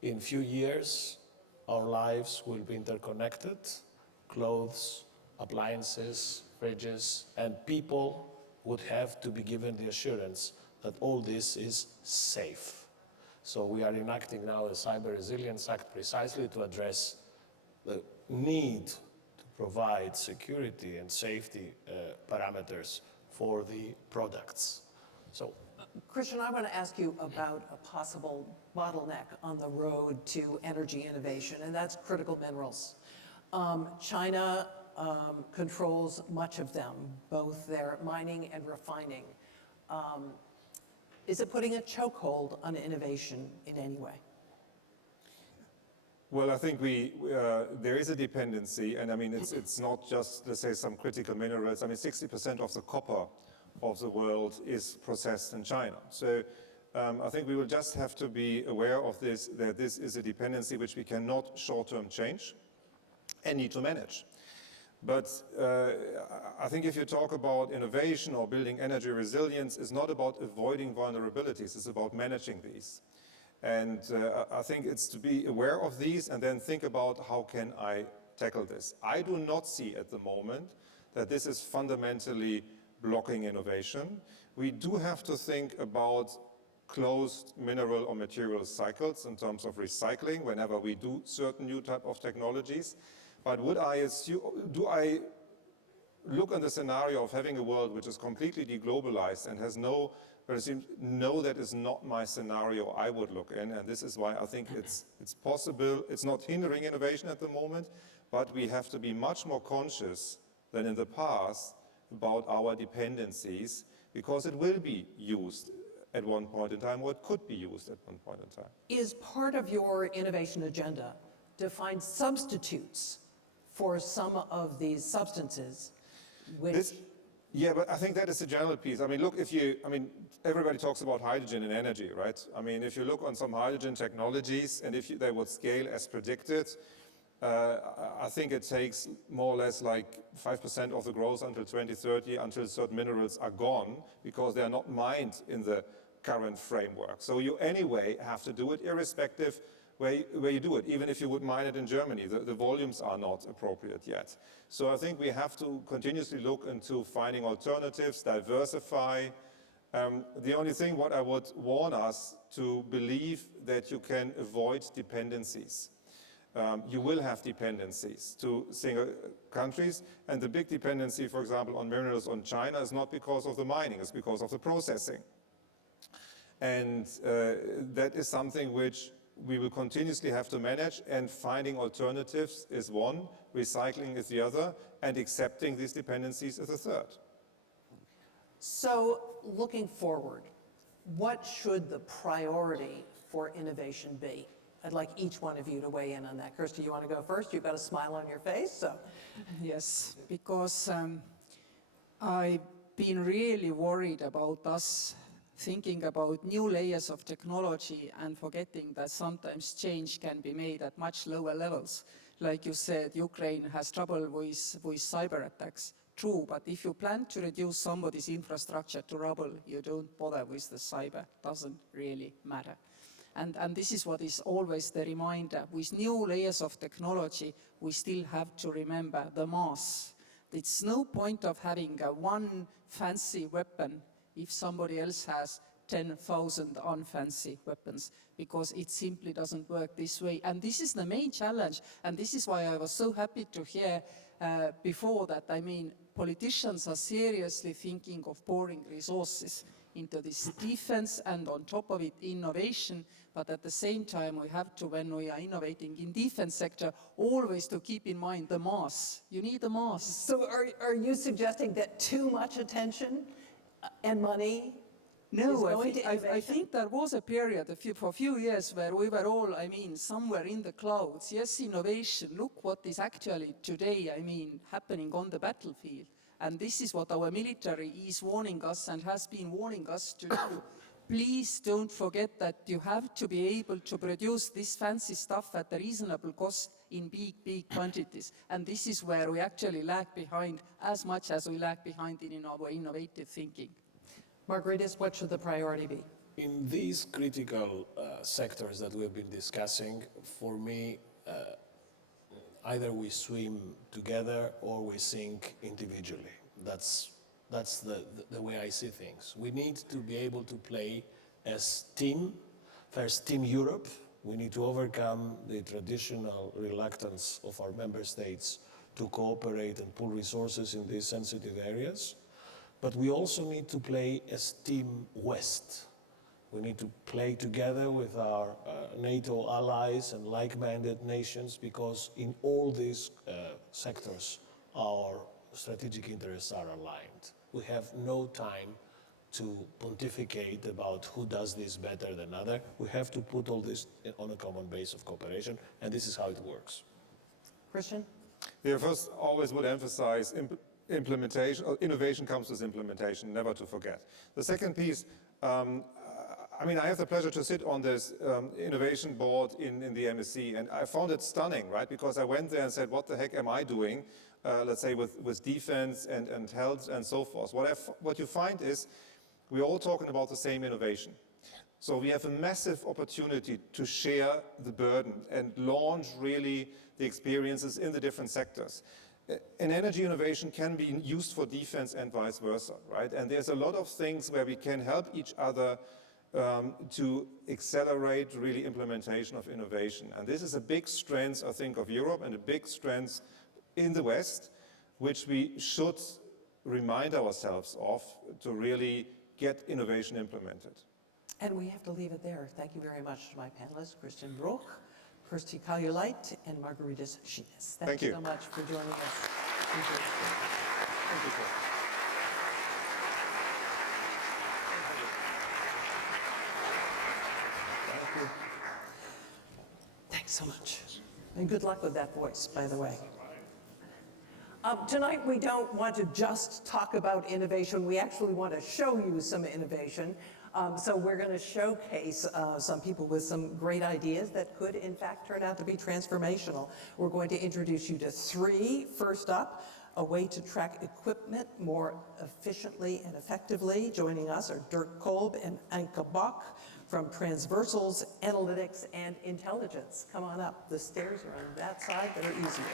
In few years, our lives will be interconnected, clothes, appliances, fridges, and people would have to be given the assurance that all this is safe. So we are enacting now a Cyber Resilience Act precisely to address the need to provide security and safety parameters for the products. So Christian, I want to ask you about a possible bottleneck on the road to energy innovation, and that's critical minerals. China controls much of them, both their mining and refining. Is it putting a chokehold on innovation in any way? Well, I think there is a dependency, and I mean, it's not just, let's say, some critical minerals. I mean, 60% of the copper of the world is processed in China. So I think we will just have to be aware of this, that this is a dependency which we cannot short-term change and need to manage. But I think if you talk about innovation or building energy resilience, it's not about avoiding vulnerabilities, it's about managing these. And I think it's to be aware of these and then think about how can I tackle this. I do not see at the moment that this is fundamentally blocking innovation. We do have to think about closed mineral or material cycles in terms of recycling whenever we do certain new type of technologies. But would I assume, do I look on the scenario of having a world which is completely deglobalized and has no, that is not my scenario I would look in, and this is why I think it's possible, it's not hindering innovation at the moment, but we have to be much more conscious than in the past about our dependencies, because it will be used at one point in time, or it could be used at one point in time. Is part of your innovation agenda to find substitutes for some of these substances, which... Yeah, but I think that is a general piece. I mean, look, everybody talks about hydrogen and energy, right? I mean, if you look on some hydrogen technologies and if they would scale as predicted, I think it takes more or less like 5% of the growth until 2030, until certain minerals are gone, because they are not mined in the current framework. So you anyway have to do it irrespective where you do it, even if you would mine it in Germany. The volumes are not appropriate yet. So I think we have to continuously look into finding alternatives, diversify. The only thing what I would warn us to believe that you can avoid dependencies. You will have dependencies to single countries, and the big dependency, for example, on minerals on China is not because of the mining, it's because of the processing. And that is something which we will continuously have to manage, and finding alternatives is one, recycling is the other, and accepting these dependencies is the third. So, looking forward, what should the priority for innovation be? I'd like each one of you to weigh in on that. Kirsty, you want to go first? You've got a smile on your face, so. Yes, because I've been really worried about us thinking about new layers of technology and forgetting that sometimes change can be made at much lower levels. Like you said, Ukraine has trouble with cyber attacks. True, but if you plan to reduce somebody's infrastructure to rubble, you don't bother with the cyber. Doesn't really matter. And this is what is always the reminder. With new layers of technology, we still have to remember the mass. It's no point of having one fancy weapon if somebody else has 10,000 unfancy weapons, because it simply doesn't work this way. And this is the main challenge, and this is why I was so happy to hear before that, I mean, politicians are seriously thinking of pouring resources into this defense and on top of it innovation, but at the same time we have to, when we are innovating in defense sector, always to keep in mind the mass. You need a mass. So are you suggesting that too much attention and money is No, going to I innovation? think there was a period for a few years where we were all, I mean, somewhere in the clouds. Yes, innovation. Look what is actually today, I mean, happening on the battlefield. And this is what our military is warning us and has been warning us to do. Please don't forget that you have to be able to produce this fancy stuff at a reasonable cost in big quantities. And this is where we actually lag behind as much as we lag behind in our innovative thinking. Margaritis, what should the priority be? In these critical sectors that we've been discussing, for me, either we swim together or we sink individually. That's the way I see things. We need to be able to play as team. First, Team Europe. We need to overcome the traditional reluctance of our member states to cooperate and pool resources in these sensitive areas. But we also need to play as Team West. We need to play together with our NATO allies and like-minded nations, because in all these sectors, our strategic interests are aligned. We have no time to pontificate about who does this better than other. We have to put all this on a common base of cooperation, and this is how it works. Christian? Yeah, first, always would emphasize implementation. Innovation comes with implementation, never to forget. The second piece, I mean, I have the pleasure to sit on this innovation board in the MSC, and I found it stunning, right? Because I went there and said, what the heck am I doing, let's say, with defense and health and so forth. What you find is we're all talking about the same innovation. So we have a massive opportunity to share the burden and launch really the experiences in the different sectors. And energy innovation can be used for defense and vice versa, right? And there's a lot of things where we can help each other to accelerate really implementation of innovation. And this is a big strength, I think, of Europe, and a big strength in the West, which we should remind ourselves of to really get innovation implemented. And we have to leave it there. Thank you very much to my panelists, Christian Bruch, Kirsty Kaljuleit, and Margaritis Schienes. Thank you so much for joining us. Thank you. Thanks so much. And good luck with that voice, by the way. Tonight, we don't want to just talk about innovation. We actually want to show you some innovation. So we're going to showcase some people with some great ideas that could, in fact, turn out to be transformational. We're going to introduce you to three. First up, a way to track equipment more efficiently and effectively. Joining us are Dirk Kolb and Anke Bock from Transversals, Analytics, and Intelligence. Come on up. The stairs are on that side. They're easier.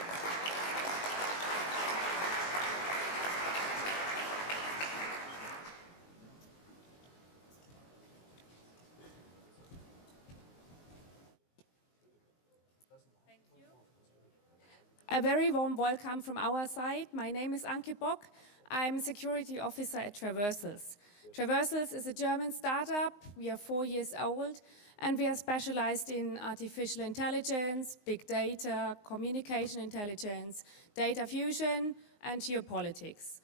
A very warm welcome from our side. My name is Anke Bock. I'm Security Officer at Transversals. Transversals is a German startup. We are 4 years old, and we are specialized in artificial intelligence, big data, communication intelligence, data fusion, and geopolitics.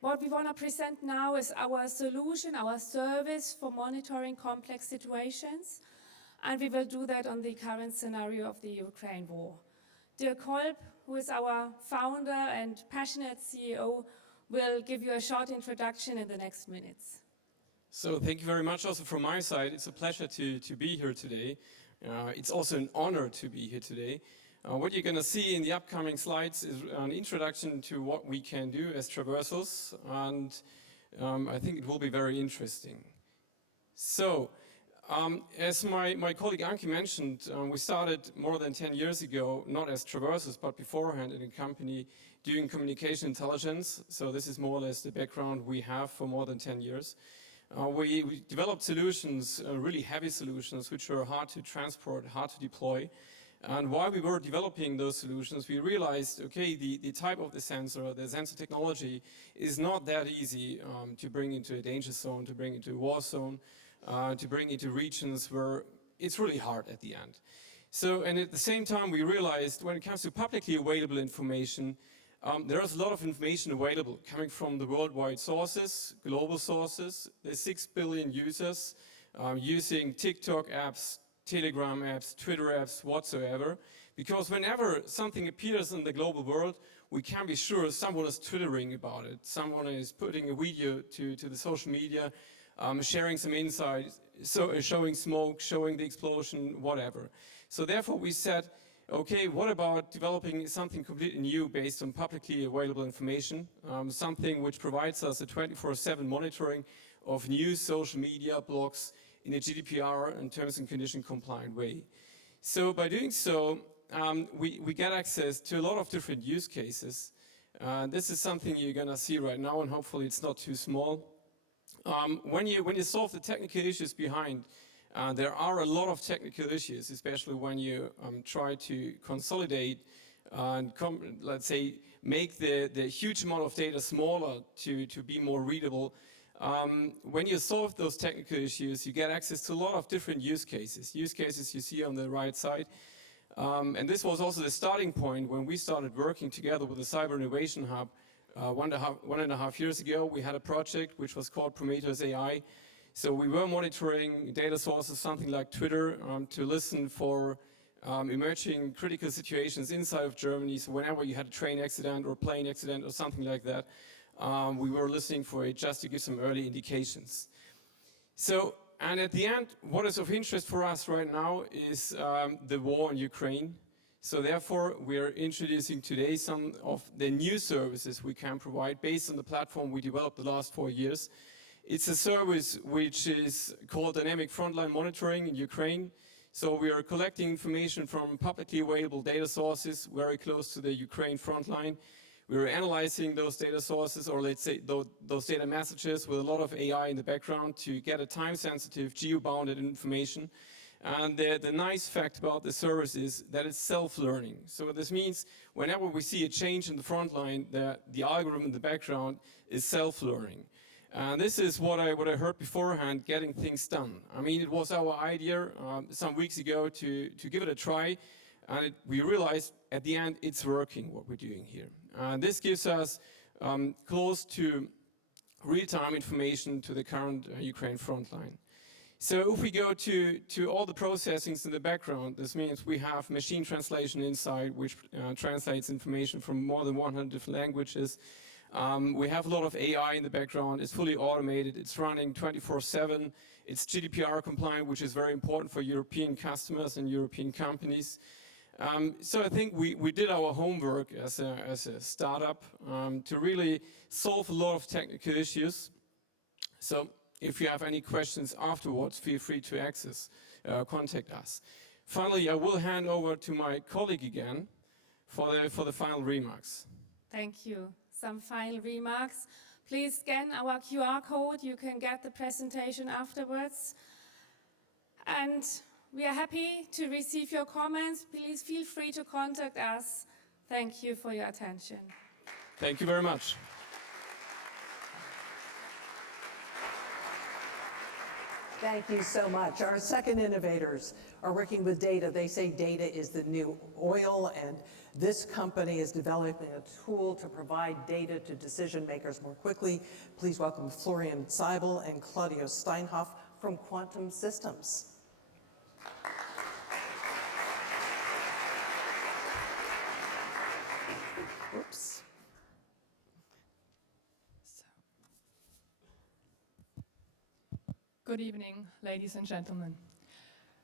What we want to present now is our solution, our service for monitoring complex situations, and we will do that on the current scenario of the Ukraine war. Dirk Kolb, who is our founder and passionate CEO, will give you a short introduction in the next minutes. So thank you very much also from my side. It's a pleasure to be here today. It's also an honor to be here today. What you're going to see in the upcoming slides is an introduction to what we can do as Transversals, and I think it will be very interesting. So, as my colleague Anke mentioned, we started more than 10 years ago, not as Transversals, but beforehand in a company doing communication intelligence. So this is more or less the background we have for more than 10 years. We developed solutions, really heavy solutions, which are hard to transport, hard to deploy. And while we were developing those solutions, we realized, okay, the type of the sensor technology is not that easy to bring into a danger zone, to bring into a war zone, to bring into regions where it's really hard at the end. So, and at the same time, we realized when it comes to publicly available information, there is a lot of information available coming from the worldwide sources, global sources. There's 6 billion users using TikTok apps, Telegram apps, Twitter apps, whatsoever. Because whenever something appears in the global world, we can be sure someone is twittering about it. Someone is putting a video to the social media, sharing some insights, so showing smoke, showing the explosion, whatever. So therefore we said, okay, what about developing something completely new based on publicly available information, something which provides us a 24/7 monitoring of news, social media, blogs in a GDPR and terms and condition compliant way. So by doing so, we get access to a lot of different use cases. This is something you're gonna see right now, and hopefully it's not too small. When you solve the technical issues behind, there are a lot of technical issues, especially when you try to consolidate and let's say make the huge amount of data smaller to be more readable. When you solve those technical issues, you get access to a lot of different use cases you see on the right side. And this was also the starting point when we started working together with the Cyber Innovation Hub 1.5 years ago. We had a project which was called Prometheus AI. So we were monitoring data sources, something like Twitter, to listen for emerging critical situations inside of Germany. So whenever you had a train accident or a plane accident or something like that, we were listening for it just to give some early indications. So, and at the end, what is of interest for us right now is the war in Ukraine. So therefore, we are introducing today some of the new services we can provide based on the platform we developed the last 4 years. It's a service which is called Dynamic Frontline Monitoring in Ukraine. So we are collecting information from publicly available data sources very close to the Ukraine frontline. We're analyzing those data sources, or let's say those data messages, with a lot of AI in the background to get a time-sensitive, geo-bounded information. And the nice fact about the service is that it's self-learning. So this means whenever we see a change in the frontline, the algorithm in the background is self-learning. And this is what I heard beforehand, getting things done. I mean, it was our idea some weeks ago to give it a try, and we realized at the end it's working, what we're doing here. This gives us close to real-time information to the current Ukraine frontline. So if we go to all the processings in the background, this means we have machine translation inside, which translates information from more than 100 different languages. We have a lot of AI in the background. It's fully automated. It's running 24/7. It's GDPR compliant, which is very important for European customers and European companies. So I think we did our homework as a startup to really solve a lot of technical issues. So if you have any questions afterwards, feel free to contact us. Finally, I will hand over to my colleague again for the final remarks. Thank you. Some final remarks. Please scan our QR code. You can get the presentation afterwards. And we are happy to receive your comments. Please feel free to contact us. Thank you for your attention. Thank you very much. Thank you so much. Our second innovators are working with data. They say data is the new oil, and this company is developing a tool to provide data to decision makers more quickly. Please welcome Florian Seibel and Claudio Steinhoff from Quantum Systems. Oops. Good evening, ladies and gentlemen.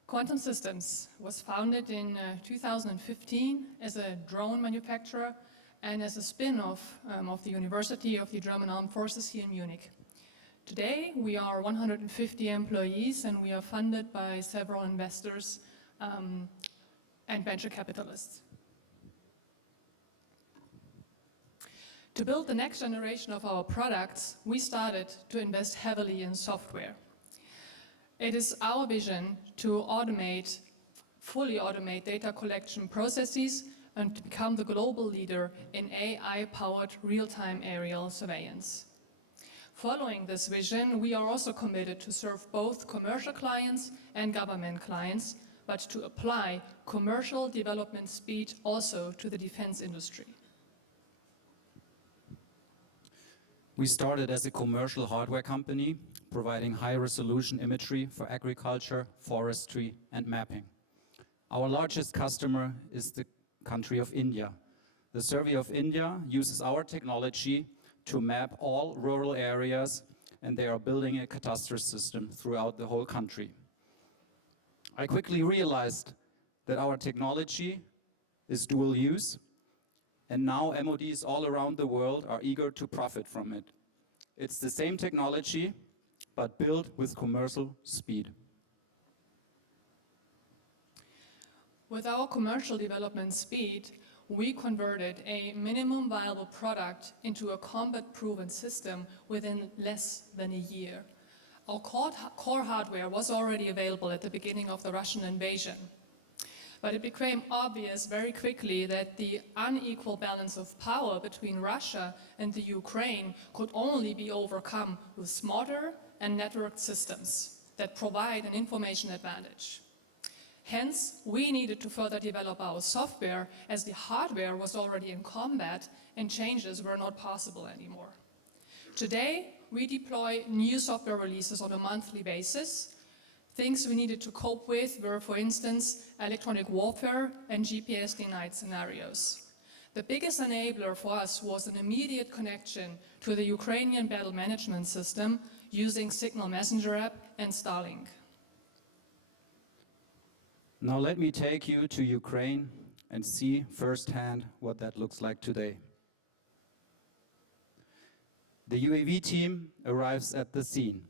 Quantum Systems was founded in 2015 as a drone manufacturer and as a spin-off of the University of the German Armed Forces here in Munich. Today, we are 150 employees and we are funded by several investors and venture capitalists. To build the next generation of our products, we started to invest heavily in software. It is our vision to fully automate data collection processes and to become the global leader in AI-powered real-time aerial surveillance. Following this vision, we are also committed to serve both commercial clients and government clients, but to apply commercial development speed also to the defense industry. We started as a commercial hardware company, providing high-resolution imagery for agriculture, forestry, and mapping. Our largest customer is the country of India. The Survey of India uses our technology to map all rural areas, and they are building a cadastre system throughout the whole country. I quickly realized that our technology is dual use, and now MODs all around the world are eager to profit from it. It's the same technology, but built with commercial speed. With our commercial development speed, we converted a minimum viable product into a combat-proven system within less than a year. Our core hardware was already available at the beginning of the Russian invasion. But it became obvious very quickly that the unequal balance of power between Russia and the Ukraine could only be overcome with smarter and networked systems that provide an information advantage. Hence, we needed to further develop our software as the hardware was already in combat and changes were not possible anymore. Today, we deploy new software releases on a monthly basis. Things we needed to cope with were, for instance, electronic warfare and GPS-denied scenarios. The biggest enabler for us was an immediate connection to the Ukrainian battle management system using Signal Messenger app and Starlink. Now let me take you to Ukraine and see firsthand what that looks like today. The UAV team arrives at the scene.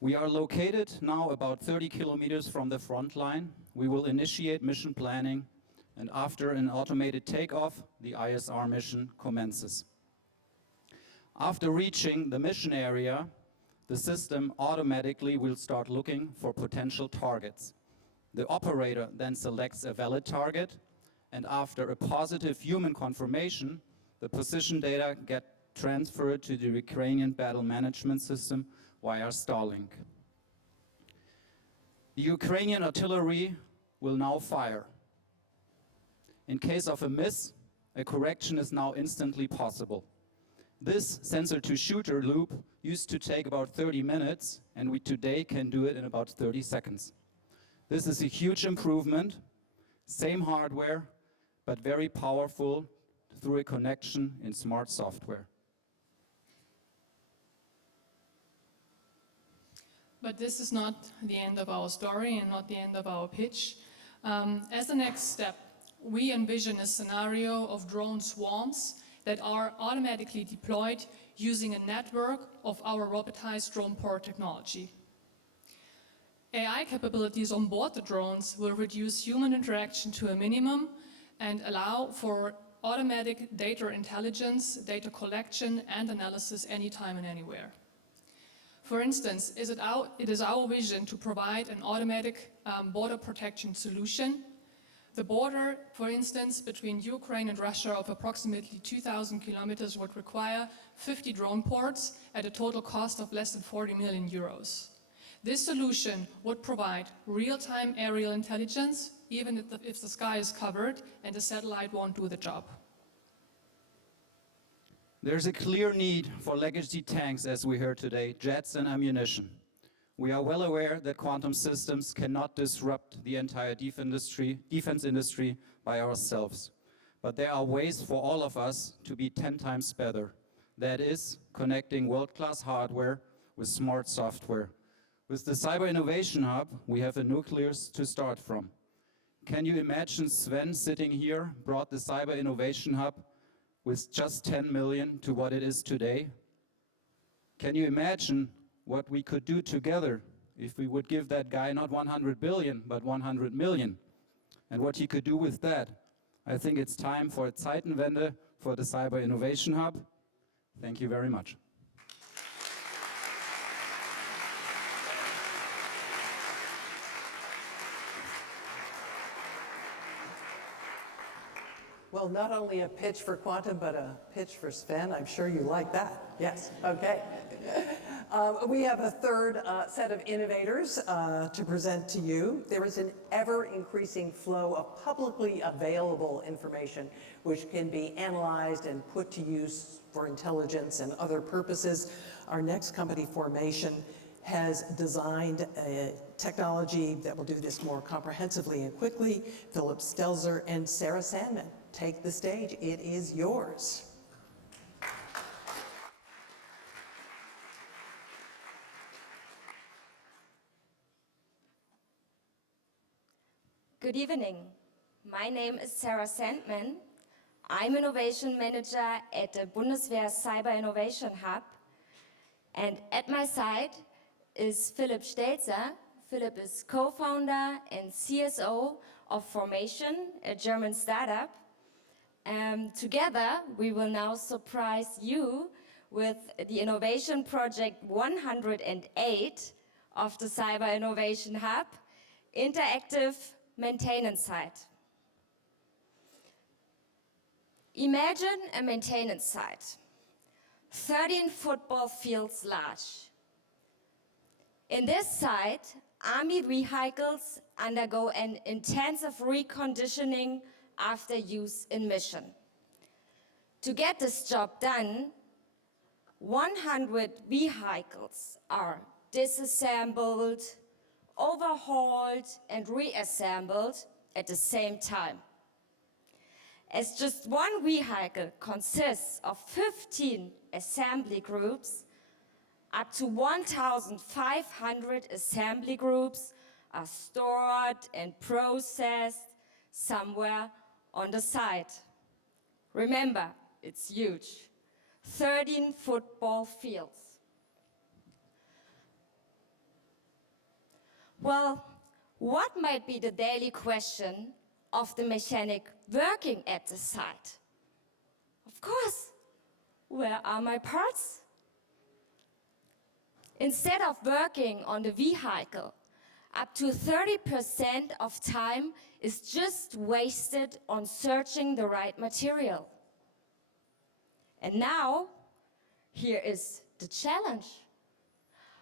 We are located now about 30 kilometers from the front line. We will initiate mission planning, and after an automated takeoff, the ISR mission commences. After reaching the mission area, the system automatically will start looking for potential targets. The operator then selects a valid target, and after a positive human confirmation, the position data get transferred to the Ukrainian battle management system via Starlink. The Ukrainian artillery will now fire. In case of a miss, a correction is now instantly possible. This sensor-to-shooter loop used to take about 30 minutes, and we today can do it in about 30 seconds. This is a huge improvement, same hardware, but very powerful through a connection in smart software. But this is not the end of our story and not the end of our pitch. As the next step, we envision a scenario of drone swarms that are automatically deployed using a network of our robotized drone port technology. AI capabilities on board the drones will reduce human interaction to a minimum and allow for automatic data intelligence, data collection, and analysis anytime and anywhere. For instance, it is our vision to provide an automatic border protection solution. The border, for instance, between Ukraine and Russia of approximately 2,000 kilometers would require 50 drone ports at a total cost of less than 40 million euros. This solution would provide real-time aerial intelligence, even if the sky is covered and the satellite won't do the job. There's a clear need for legacy tanks, as we heard today, jets and ammunition. We are well aware that quantum systems cannot disrupt the entire defense industry by ourselves. But there are ways for all of us to be 10 times better. That is, connecting world-class hardware with smart software. With the Cyber Innovation Hub, we have a nucleus to start from. Can you imagine Sven sitting here, brought the Cyber Innovation Hub with just 10 million to what it is today? Can you imagine what we could do together if we would give that guy not 100 billion, but 100 million? And what he could do with that? I think it's time for a Zeitenwende for the Cyber Innovation Hub. Thank you very much. Well, not only a pitch for quantum, but a pitch for Sven. I'm sure you like that. Yes, okay. We have a third set of innovators to present to you. There is an ever-increasing flow of publicly available information which can be analyzed and put to use for intelligence and other purposes. Our next company, Formation, has designed a technology that will do this more comprehensively and quickly. Philip Stelzer and Sarah Sandman, take the stage. It is yours. Good evening. My name is Sarah Sandman. I'm Innovation Manager at the Bundeswehr Cyber Innovation Hub. And at my side is Philip Stelzer. Philip is co-founder and CSO of Formation, a German startup. Together, we will now surprise you with the Innovation Project 108 of the Cyber Innovation Hub, Interactive Maintenance Site. Imagine a maintenance site, 13 football fields large. In this site, army vehicles undergo an intensive reconditioning after use in mission. To get this job done, 100 vehicles are disassembled, overhauled, and reassembled at the same time. As just one vehicle consists of 15 assembly groups, up to 1,500 assembly groups are stored and processed somewhere on the site. Remember, it's huge. 13 football fields. Well, what might be the daily question of the mechanic working at the site? Of course, where are my parts? Instead of working on the vehicle, up to 30% of time is just wasted on searching the right material. And now, here is the challenge.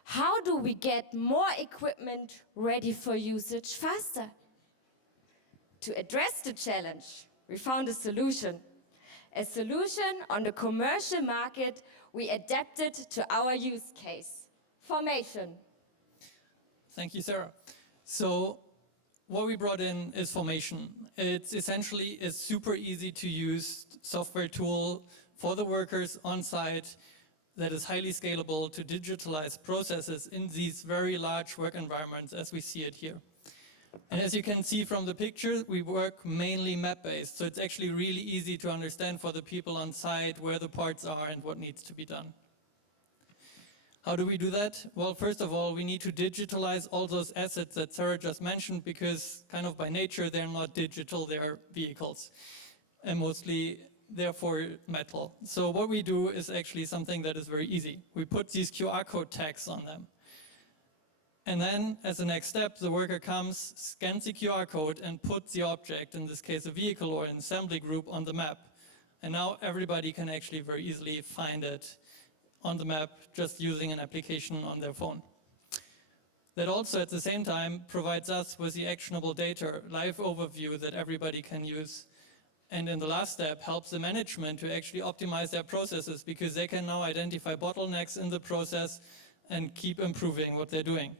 How do we get more equipment ready for usage faster? To address the challenge, we found a solution. A solution on the commercial market we adapted to our use case. Formation. Thank you, Sarah. So what we brought in is Formation. It's essentially a super easy to use software tool for the workers on site that is highly scalable to digitalize processes in these very large work environments as we see it here. And as you can see from the picture, we work mainly map-based, so it's actually really easy to understand for the people on site where the parts are and what needs to be done. How do we do that? Well, first of all, we need to digitalize all those assets that Sarah just mentioned because kind of by nature, they're not digital, they're vehicles, and mostly therefore metal. So what we do is actually something that is very easy. We put these QR code tags on them. And then, as the next step, the worker comes, scans the QR code, and puts the object, in this case a vehicle or an assembly group, on the map. And now everybody can actually very easily find it on the map just using an application on their phone. That also, at the same time, provides us with the actionable data, live overview that everybody can use. And in the last step, helps the management to actually optimize their processes because they can now identify bottlenecks in the process and keep improving what they're doing.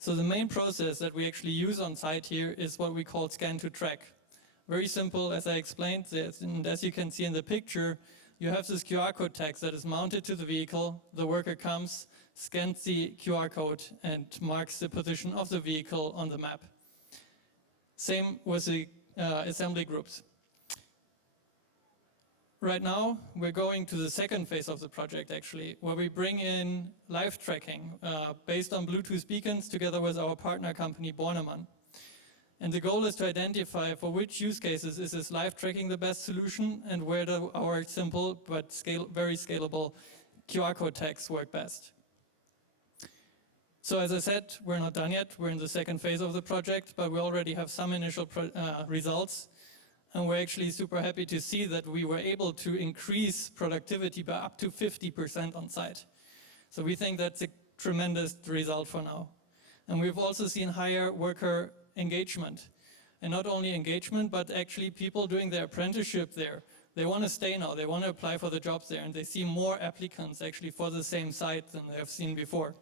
So the main process that we actually use on site here is what we call scan to track. Very simple, as I explained, and as you can see in the picture, you have this QR code tag that is mounted to the vehicle. The worker comes, scans the QR code, and marks the position of the vehicle on the map. Same with the assembly groups. Right now, we're going to the second phase of the project, actually, where we bring in live tracking based on Bluetooth beacons together with our partner company, Bornemann. And the goal is to identify for which use cases is this live tracking the best solution and where do our simple but very scalable QR code tags work best. So as I said, we're not done yet. We're in the second phase of the project, but we already have some initial results. And we're actually super happy to see that we were able to increase productivity by up to 50% on site. So we think that's a tremendous result for now. And we've also seen higher worker engagement. And not only engagement, but actually people doing their apprenticeship there. They want to stay now, they want to apply for the jobs there, and they see more applicants actually for the same site than they have seen before.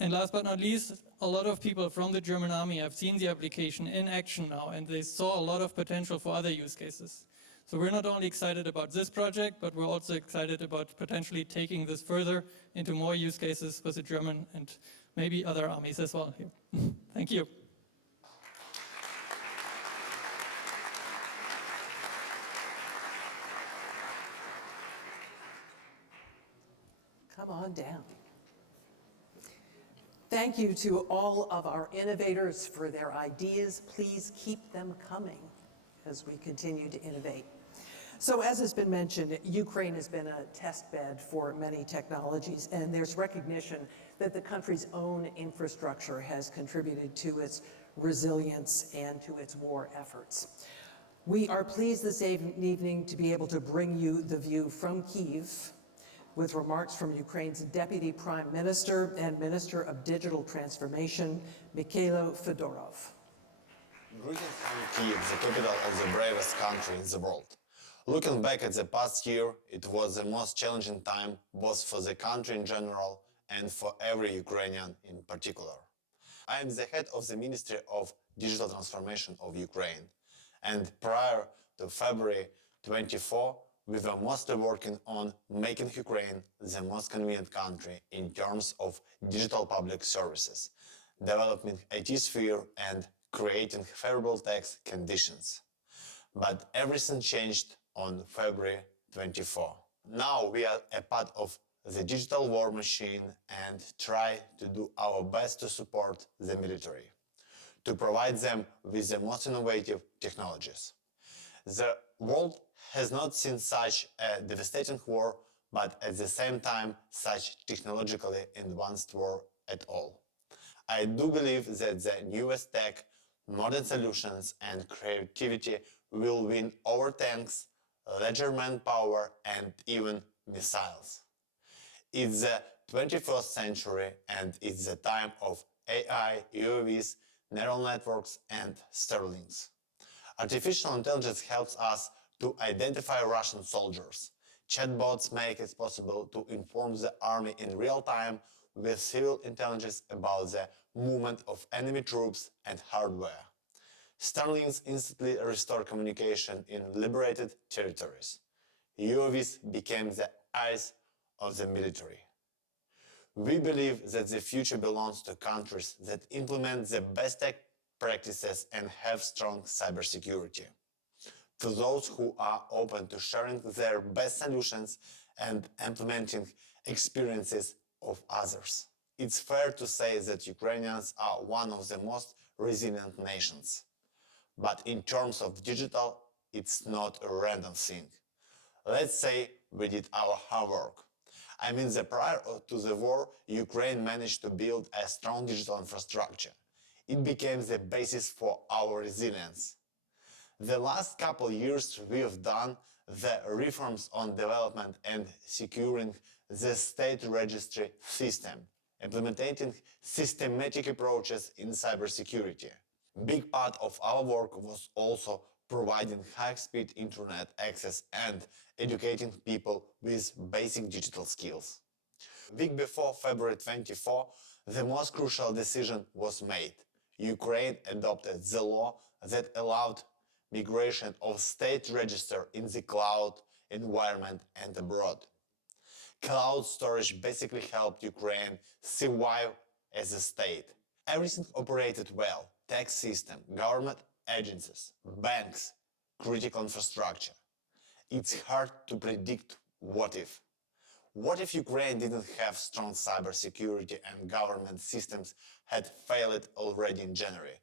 And last but not least, a lot of people from the German army have seen the application in action now, and they saw a lot of potential for other use cases. So we're not only excited about this project, but we're also excited about potentially taking this further into more use cases with the German and maybe other armies as well here. Thank you. Come on down. Thank you to all of our innovators for their ideas. Please keep them coming as we continue to innovate. So as has been mentioned, Ukraine has been a test bed for many technologies, and there's recognition that the country's own infrastructure has contributed to its resilience and to its war efforts. We are pleased this evening to be able to bring you the view from Kyiv, with remarks from Ukraine's Deputy Prime Minister and Minister of Digital Transformation, Mikhailo Fedorov. Greetings from Kyiv, the capital of the bravest country in the world. Looking back at the past year, it was the most challenging time both for the country in general and for every Ukrainian in particular. I am the head of the Ministry of Digital Transformation of Ukraine, and prior to February 24, we were mostly working on making Ukraine the most convenient country in terms of digital public services, developing IT sphere and creating favorable tax conditions. But everything changed on February 24. Now we are a part of the digital war machine and try to do our best to support the military, to provide them with the most innovative technologies. The world has not seen such a devastating war, but at the same time, such technologically advanced war at all. I do believe that the newest tech, modern solutions and creativity will win over tanks, larger manpower and even missiles. It's the 21st century and it's the time of AI, UAVs, neural networks and Starlinks. Artificial intelligence helps us to identify Russian soldiers. Chatbots make it possible to inform the army in real time with civil intelligence about the movement of enemy troops and hardware. Starlinks instantly restore communication in liberated territories. UAVs became the eyes of the military. We believe that the future belongs to countries that implement the best tech practices and have strong cybersecurity. To those who are open to sharing their best solutions and implementing experiences of others. It's fair to say that Ukrainians are one of the most resilient nations. But in terms of digital, it's not a random thing. Let's say we did our homework. I mean that prior to the war, Ukraine managed to build a strong digital infrastructure. It became the basis for our resilience. The last couple years we have done the reforms on development and securing the state registry system, implementing systematic approaches in cybersecurity. Big part of our work was also providing high-speed internet access and educating people with basic digital skills. A week before February 24, the most crucial decision was made. Ukraine adopted the law that allowed migration of state register in the cloud environment and abroad. Cloud storage basically helped Ukraine survive as a state. Everything operated well: tax system, government agencies, banks, critical infrastructure. It's hard to predict what if. What if Ukraine didn't have strong cybersecurity and government systems had failed already in January?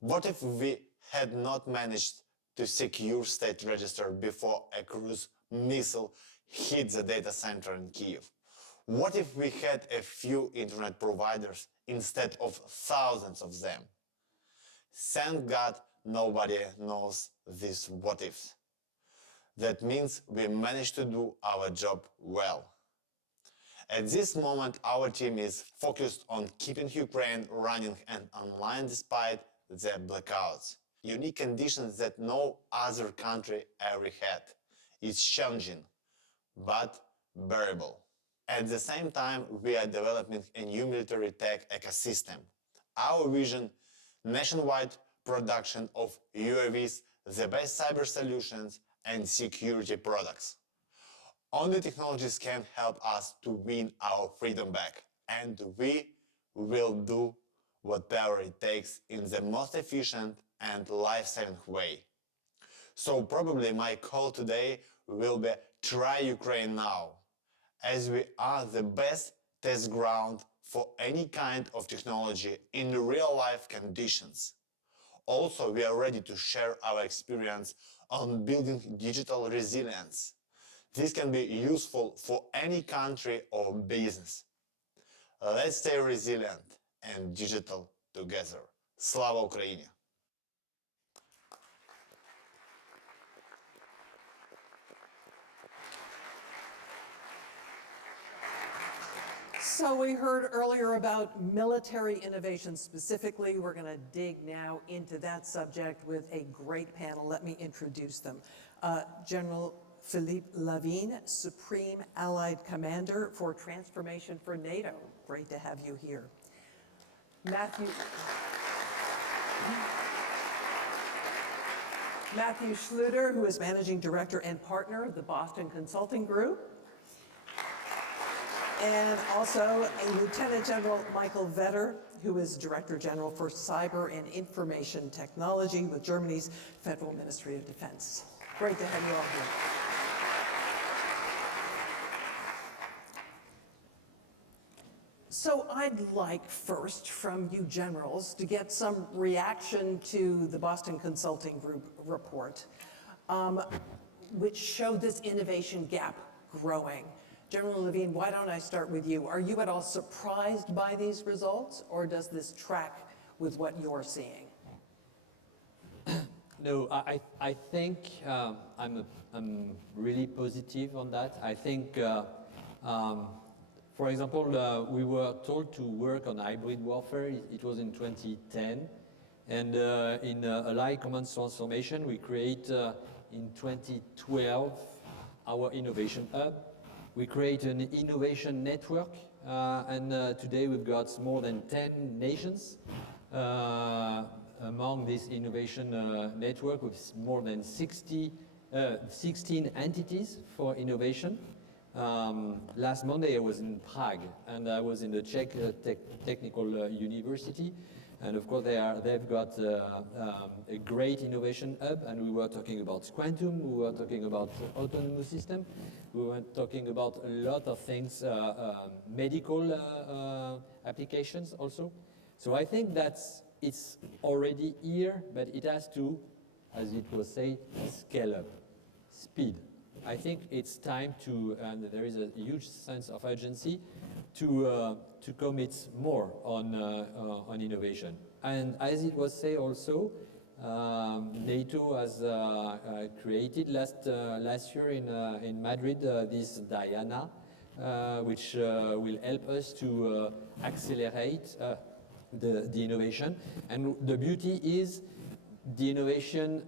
What if we had not managed to secure state register before a cruise missile hit the data center in Kiev? What if we had a few internet providers instead of thousands of them? Thank God nobody knows these what ifs. That means we managed to do our job well. At this moment, our team is focused on keeping Ukraine running and online despite the blackouts. Unique conditions that no other country ever had. It's challenging, but bearable. At the same time, we are developing a new military tech ecosystem. Our vision, nationwide production of UAVs, the best cyber solutions, and security products. Only technologies can help us to win our freedom back, and we will do whatever it takes in the most efficient and life-saving way. So probably my call today will be try Ukraine now, as we are the best test ground for any kind of technology in real-life conditions. Also, we are ready to share our experience on building digital resilience. This can be useful for any country or business. Let's stay resilient and digital together. Slava Ukraini! So we heard earlier about military innovation specifically. We're going to dig now into that subject with a great panel. Let me introduce them. General Philippe Lavigne, Supreme Allied Commander for Transformation for NATO. Great to have you here. Matthew Schluter, who is Managing Director and Partner of the Boston Consulting Group. And also a Lieutenant General Michael Vetter, who is Director General for Cyber and Information Technology with Germany's Federal Ministry of Defense. Great to have you all here. So I'd like first from you generals to get some reaction to the Boston Consulting Group report, which showed this innovation gap growing. General Levine, why don't I start with you? Are you at all surprised by these results, or does this track with what you're seeing? No, I think I'm really positive on that. I think, for example, we were told to work on hybrid warfare. It was in 2010. And in Allied Command Transformation, we create in 2012 our Innovation Hub. We create an innovation network, and today we've got more than 10 nations among this innovation network with more than 16 entities for innovation. Last Monday I was in Prague, and I was in the Czech Technical University. And of course, they've got a great innovation hub, and we were talking about quantum, we were talking about autonomous system, we were talking about a lot of things, medical applications also. So I think it's already here, but it has to, as it was said, scale up, speed. I think it's time to, and there is a huge sense of urgency to commit more on innovation. And as it was said also, NATO has created last year in Madrid this Diana, which will help us to accelerate the innovation. And the beauty is the innovation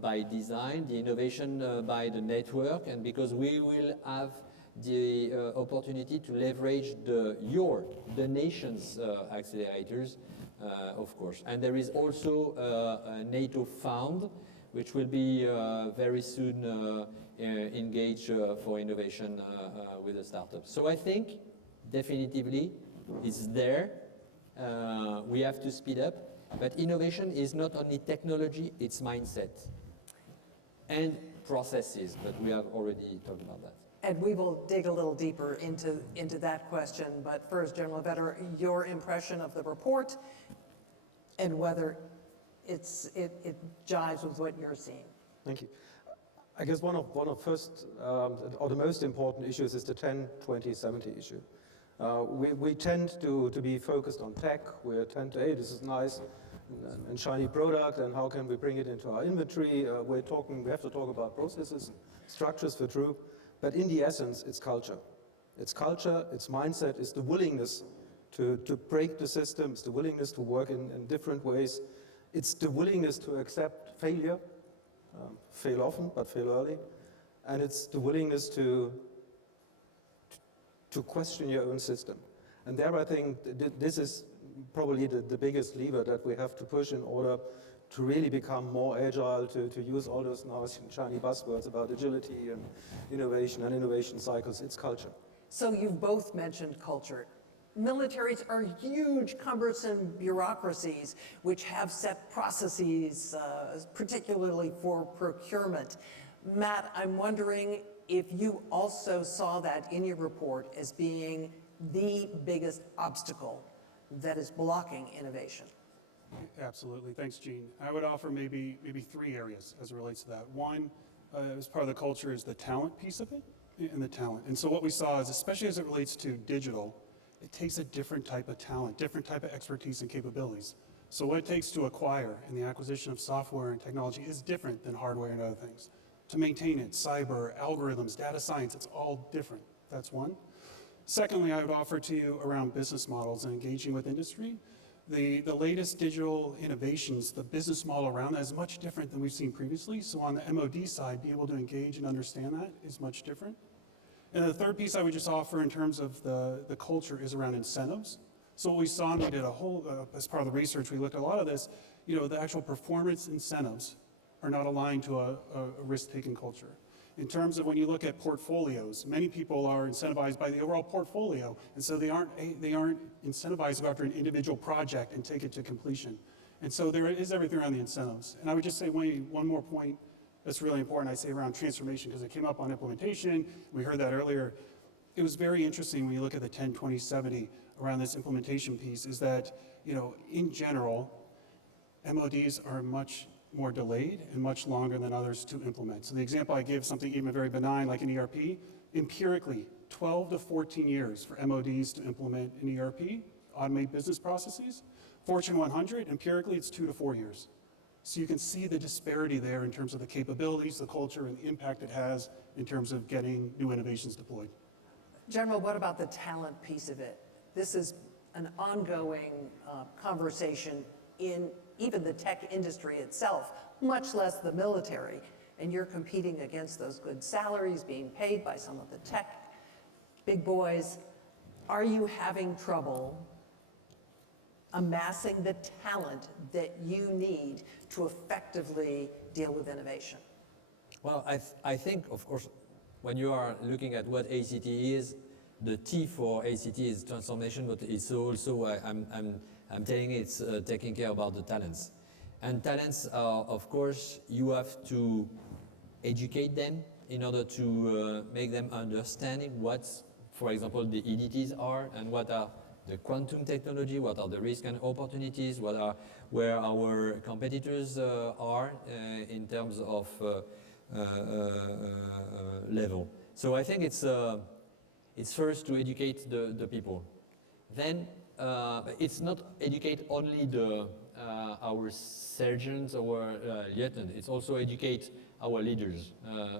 by design, the innovation by the network, and because we will have the opportunity to leverage the nation's accelerators, of course. And there is also a NATO fund, which will be very soon engaged for innovation with the startups. So I think definitively it's there. We have to speed up. But innovation is not only technology, it's mindset and processes, but we have already talked about that. And we will dig a little deeper into that question. But first, General Vetter, your impression of the report and whether it jives with what you're seeing. Thank you. I guess one of first or the most important issues is the 10-20-70 issue. We tend to be focused on tech. We tend to, hey, this is nice and shiny product, and how can we bring it into our inventory? We have to talk about processes, structures for true. But in the essence, it's culture. It's culture, it's mindset, it's the willingness to break the system, it's the willingness to work in different ways. It's the willingness to accept failure, fail often, but fail early. And it's the willingness to question your own system. And there I think this is probably the biggest lever that we have to push in order to really become more agile, to use all those now shiny buzzwords about agility and innovation cycles. It's culture. So you've both mentioned culture. Militaries are huge, cumbersome bureaucracies which have set processes, particularly for procurement. Matt, I'm wondering if you also saw that in your report as being the biggest obstacle that is blocking innovation. Absolutely. Thanks, Jean. I would offer maybe 3 areas as it relates to that. One, as part of the culture, is the talent piece of it, and the talent. And so what we saw is, especially as it relates to digital, it takes a different type of talent, different type of expertise and capabilities. So what it takes to acquire and the acquisition of software and technology is different than hardware and other things. To maintain it, cyber, algorithms, data science, it's all different. That's one. Secondly, I would offer to you around business models and engaging with industry. The latest digital innovations, the business model around that is much different than we've seen previously. So on the MOD side, being able to engage and understand that is much different. And the third piece I would just offer in terms of the culture is around incentives. So what we saw, and we did a whole, as part of the research, we looked at a lot of this, the actual performance incentives are not aligned to a risk-taking culture. In terms of when you look at portfolios, many people are incentivized by the overall portfolio, and so they aren't incentivized to go after an individual project and take it to completion. And so there is everything around the incentives. And I would just say one more point that's really important, I say around transformation, because it came up on implementation. We heard that earlier. It was very interesting when you look at the 10-20-70 around this implementation piece, is that, in general, MODs are much more delayed and much longer than others to implement. So the example I give, something even very benign like an ERP, empirically, 12 to 14 years for MODs to implement an ERP, automate business processes. Fortune 100, empirically, it's 2 to 4 years. So you can see the disparity there in terms of the capabilities, the culture, and the impact it has in terms of getting new innovations deployed. General, what about the talent piece of it? This is an ongoing conversation in even the tech industry itself, much less the military. And you're competing against those good salaries being paid by some of the tech big boys. Are you having trouble amassing the talent that you need to effectively deal with innovation? Well, I think, of course, when you are looking at what ACT is, the T for ACT is transformation, but it's also, I'm telling you, it's taking care about the talents. And talents are, of course, you have to educate them in order to make them understanding what, for example, the EDTs are and what are the quantum technology, what are the risks and opportunities, where our competitors are in terms of level. So I think it's first to educate the people. Then it's not educate only our surgeons or lieutenants, it's also educate our leaders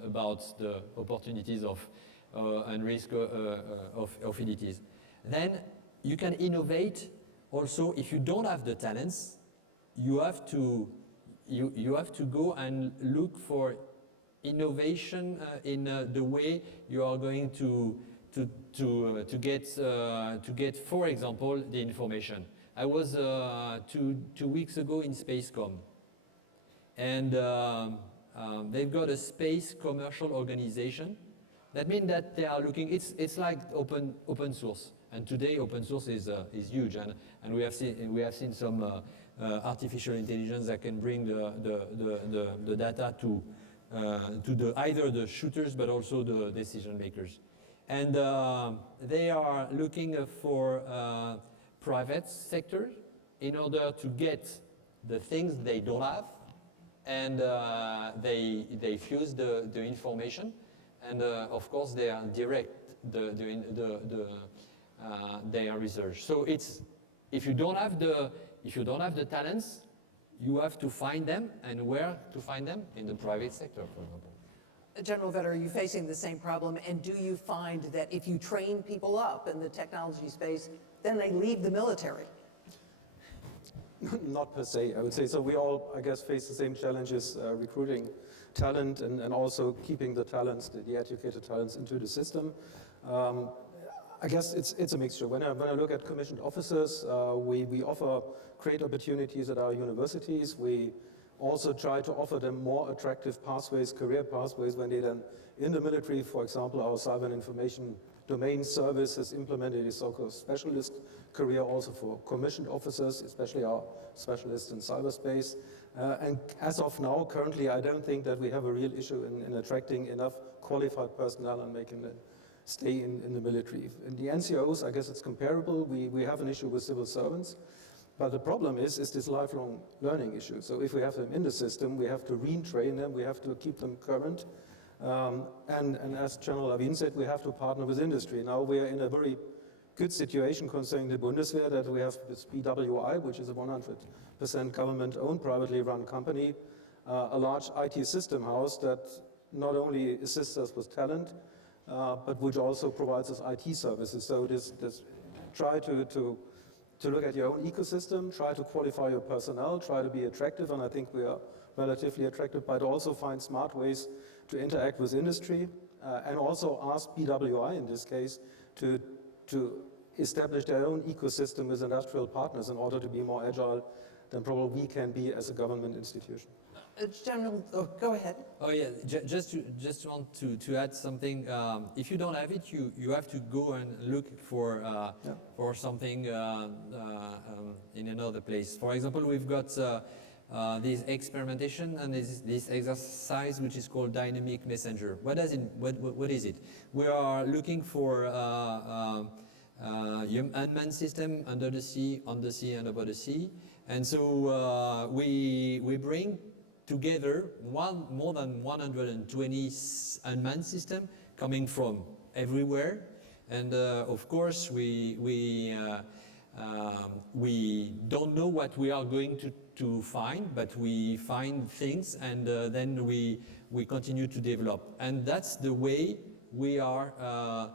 about the opportunities of and risk of EDTs. Then you can innovate also. If you don't have the talents, you have to go and look for innovation in the way you are going to get, for example, the information. I was 2 weeks ago in Spacecom, and they've got a space commercial organization. That means that they are looking. It's like open source, and today open source is huge, and we have seen some artificial intelligence that can bring the data to either the shooters but also the decision makers. And they are looking for private sector in order to get the things they don't have, and they fuse the information, and of course they direct their research. So it's, if you don't have the talents, you have to find them, and where to find them? In the private sector, for example. General Vetter, are you facing the same problem? And do you find that if you train people up in the technology space, then they leave the military? Not per se, I would say. So we all, I guess, face the same challenges, recruiting talent and also keeping the talents, the educated talents into the system. I guess it's a mixture. When I look at commissioned officers, we offer great opportunities at our universities. We also try to offer them more attractive pathways, career pathways, when they then in the military. For example, our cyber and information domain service has implemented a so-called specialist career also for commissioned officers, especially our specialists in cyberspace. And as of now, currently, I don't think that we have a real issue in attracting enough qualified personnel and making them stay in the military. In the NCOs, I guess it's comparable. We have an issue with civil servants. But the problem is this lifelong learning issue. So if we have them in the system, we have to retrain them, we have to keep them current. And as General Lavin said, we have to partner with industry. Now we are in a very good situation concerning the Bundeswehr, that we have this BWI, which is a 100% government-owned, privately run company, a large IT system house that not only assists us with talent, but which also provides us IT services. So this try to look at your own ecosystem, try to qualify your personnel, try to be attractive, and I think we are relatively attractive, but also find smart ways to interact with industry, and also ask BWI in this case to establish their own ecosystem with industrial partners in order to be more agile than probably we can be as a government institution. General, go ahead. Oh yeah, just want to add something. If you don't have it, you have to go and look for something in another place. For example, we've got this experimentation and this exercise which is called dynamic messenger. What is it? We are looking for unmanned system under the sea, on the sea, and above the sea, and so we bring together more than 120 unmanned systems coming from everywhere, and of course we don't know what we are going to find, but we find things, and then we continue to develop, and that's the way we are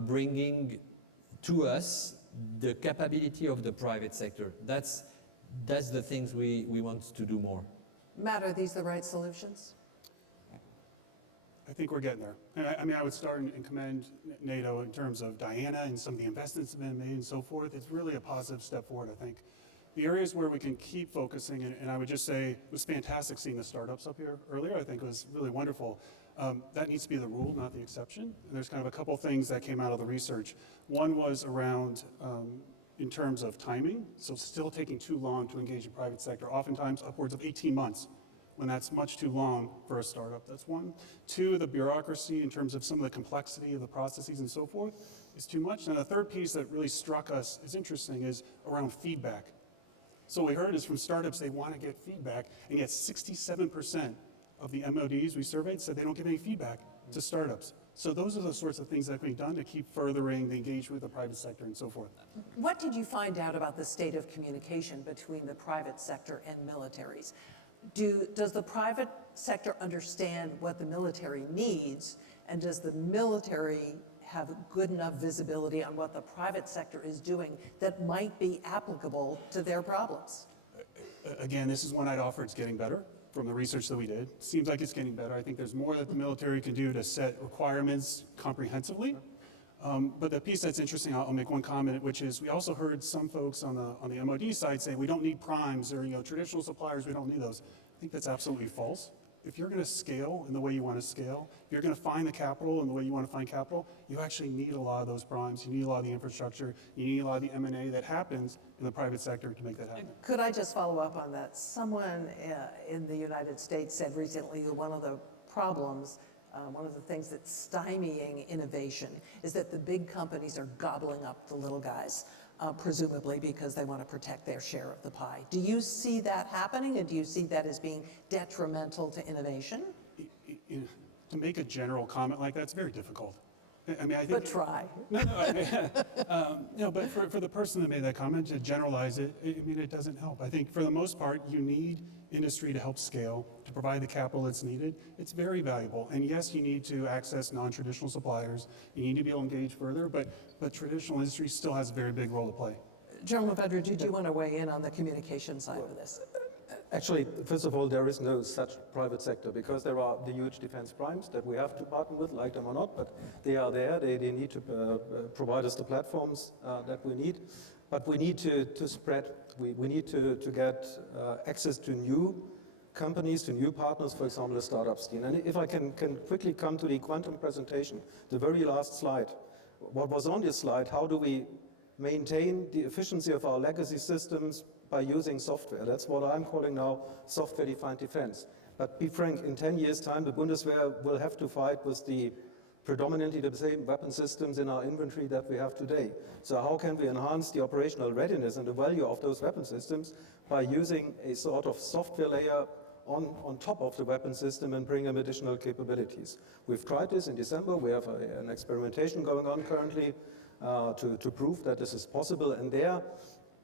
bringing to us the capability of the private sector. That's the things we want to do more. Matt, are these the right solutions? I think we're getting there. I mean, I would start and commend NATO in terms of Diana and some of the investments that have been made and so forth. It's really a positive step forward, I think. The areas where we can keep focusing, and I would just say it was fantastic seeing the startups up here earlier. I think it was really wonderful. That needs to be the rule, not the exception. And there's kind of a couple things that came out of the research. One was around in terms of timing, so still taking too long to engage the private sector, oftentimes upwards of 18 months, when that's much too long for a startup. That's one. Two, the bureaucracy in terms of some of the complexity of the processes and so forth is too much. And the third piece that really struck us as interesting is around feedback. So what we heard is from startups, they want to get feedback, and yet 67% of the MODs we surveyed said they don't give any feedback to startups. So those are the sorts of things that can be done to keep furthering the engagement with the private sector and so forth. What did you find out about the state of communication between the private sector and militaries? Does the private sector understand what the military needs, and does the military have good enough visibility on what the private sector is doing that might be applicable to their problems? Again, this is one I'd offer. It's getting better from the research that we did. Seems like it's getting better. I think there's more that the military can do to set requirements comprehensively. But the piece that's interesting, I'll make one comment, which is we also heard some folks on the MOD side say we don't need primes or traditional suppliers, we don't need those. I think that's absolutely false. If you're going to scale in the way you want to scale, if you're going to find the capital in the way you want to find capital, you actually need a lot of those primes. You need a lot of the infrastructure. You need a lot of the M&A that happens in the private sector to make that happen. Could I just follow up on that? Someone in the United States said recently that one of the problems, one of the things that's stymieing innovation is that the big companies are gobbling up the little guys. presumably because they want to protect their share of the pie. Do you see that happening, and do you see that as being detrimental to innovation? To make a general comment like that, it's very difficult. I mean, I think. But try. No, but for the person that made that comment, to generalize it, I mean, it doesn't help. I think for the most part, you need industry to help scale, to provide the capital that's needed. It's very valuable. And yes, you need to access non-traditional suppliers. You need to be able to engage further, but traditional industry still has a very big role to play. General Lefebvre, did you want to weigh in on the communication side of this? Actually, first of all, there is no such private sector because there are the huge defense primes that we have to partner with, like them or not, but they are there. They need to provide us the platforms that we need. But we need to spread. We need to get access to new companies, to new partners, for example, the startup scene. And if I can quickly come to the quantum presentation, the very last slide. What was on this slide, how do we maintain the efficiency of our legacy systems by using software? That's what I'm calling now software-defined defense. But be frank, in 10 years' time, the Bundeswehr will have to fight with the predominantly the same weapon systems in our inventory that we have today. So how can we enhance the operational readiness and the value of those weapon systems by using a sort of software layer on top of the weapon system and bring them additional capabilities? We've tried this in December. We have an experimentation going on currently to prove that this is possible. And there,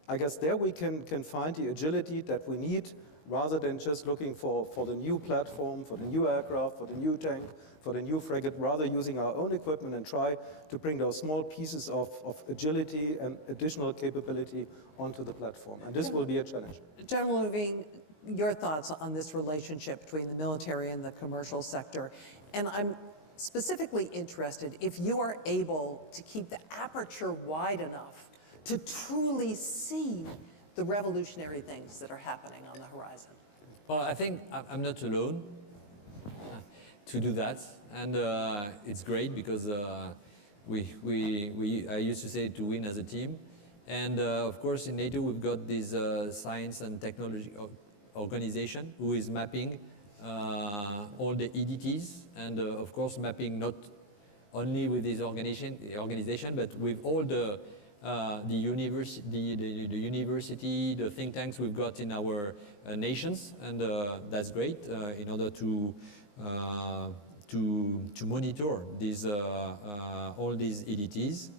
I guess there we can find the agility that we need rather than just looking for the new platform, for the new aircraft, for the new tank, for the new frigate, rather using our own equipment and try to bring those small pieces of agility and additional capability onto the platform. And this will be a challenge. General Levine, your thoughts on this relationship between the military and the commercial sector. And I'm specifically interested if you are able to keep the aperture wide enough to truly see the revolutionary things that are happening on the horizon. Well, I think I'm not alone to do that, and it's great because I used to say to win as a team, and of course in NATO we've got this science and technology organization who is mapping all the EDTs, and of course mapping not only with this organization, but with all the university, the think tanks we've got in our nations, and that's great in order to monitor these all these EDTs,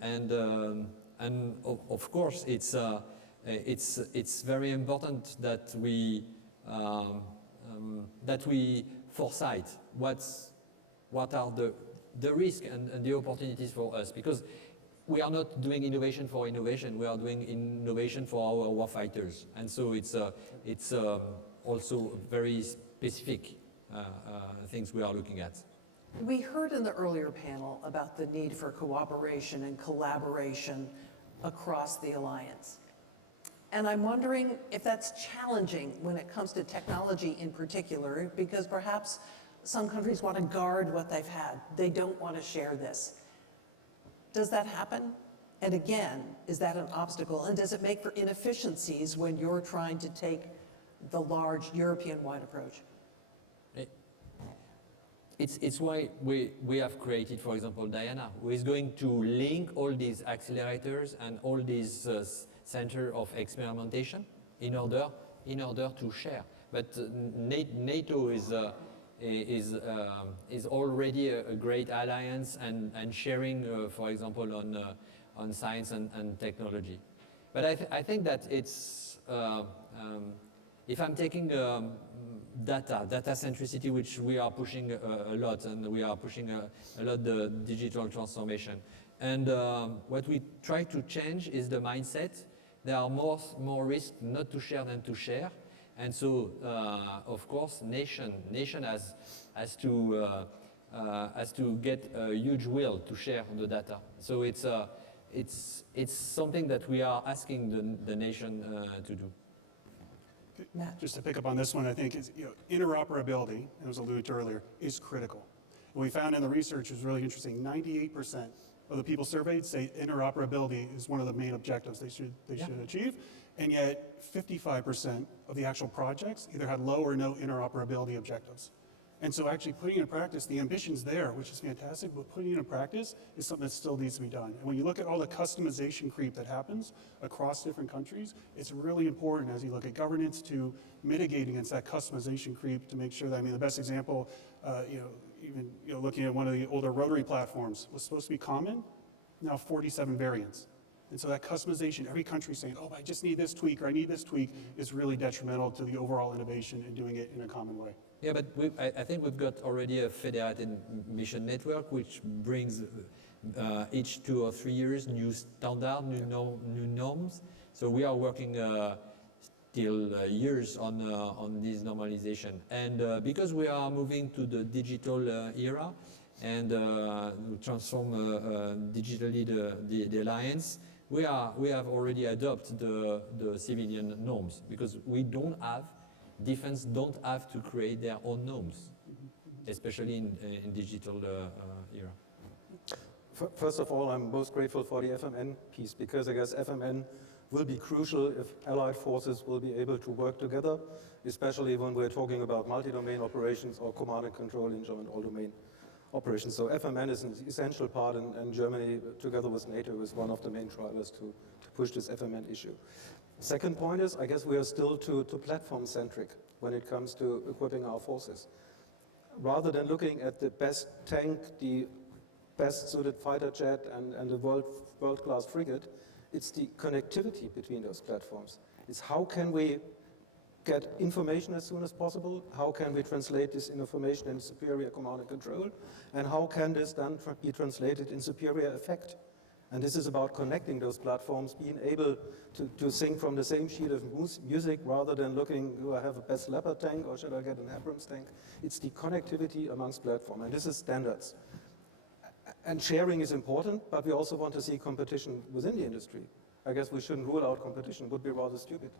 and of course it's very important that we foresight what are the risks and the opportunities for us, because we are not doing innovation for innovation. We are doing innovation for our warfighters, and so it's also very specific things we are looking at. We heard in the earlier panel about the need for cooperation and collaboration across the alliance. And I'm wondering if that's challenging when it comes to technology in particular, because perhaps some countries want to guard what they've had. They don't want to share this. Does that happen? And again, is that an obstacle? And does it make for inefficiencies when you're trying to take the large European-wide approach? It's why we have created, for example, Diana, who is going to link all these accelerators and all these centers of experimentation in order to share. But NATO is already a great alliance and sharing, for example, on science and technology. But I think that it's, if I'm taking data centricity, which we are pushing a lot, and we are pushing a lot the digital transformation. And what we try to change is the mindset. There are more risks not to share than to share. And so, of course, nation has to get a huge will to share the data. So it's something that we are asking the nation to do. Matt. Just to pick up on this one, I think is, interoperability, as was alluded to earlier, is critical. What we found in the research is really interesting. 98% of the people surveyed say interoperability is one of the main objectives they should achieve, and yet 55% of the actual projects either had low or no interoperability objectives. And so actually putting it in practice, the ambition's there, which is fantastic, but putting it in practice is something that still needs to be done. And when you look at all the customization creep that happens across different countries, it's really important as you look at governance to mitigate against that customization creep to make sure that, I mean, the best example, even looking at one of the older rotary platforms was supposed to be common, now 47 variants. And so that customization, every country saying, oh, I just need this tweak or I need this tweak, is really detrimental to the overall innovation and doing it in a common way. Yeah, but I think we've got already a federated mission network which brings each 2 or 3 years new standard, new norms. So we are working till years on this normalization. And because we are moving to the digital era and transform digitally the alliance, we have already adopted the civilian norms because defense don't have to create their own norms, especially in digital era. First of all, I'm most grateful for the FMN piece because I guess FMN will be crucial if allied forces will be able to work together, especially when we're talking about multi-domain operations or command and control in joint all-domain operations. So FMN is an essential part, and Germany, together with NATO, is one of the main drivers to push this FMN issue. Second point is, I guess we are still too platform-centric when it comes to equipping our forces. Rather than looking at the best tank, the best suited fighter jet, and the world-class frigate, it's the connectivity between those platforms. It's how can we get information as soon as possible, how can we translate this information in superior command and control, and how can this then be translated in superior effect. And this is about connecting those platforms, being able to sing from the same sheet of music rather than looking, do I have a best Leopard tank or should I get an Abrams tank? It's the connectivity amongst platforms, and this is standards. And sharing is important, but we also want to see competition within the industry. I guess we shouldn't rule out competition, would be rather stupid.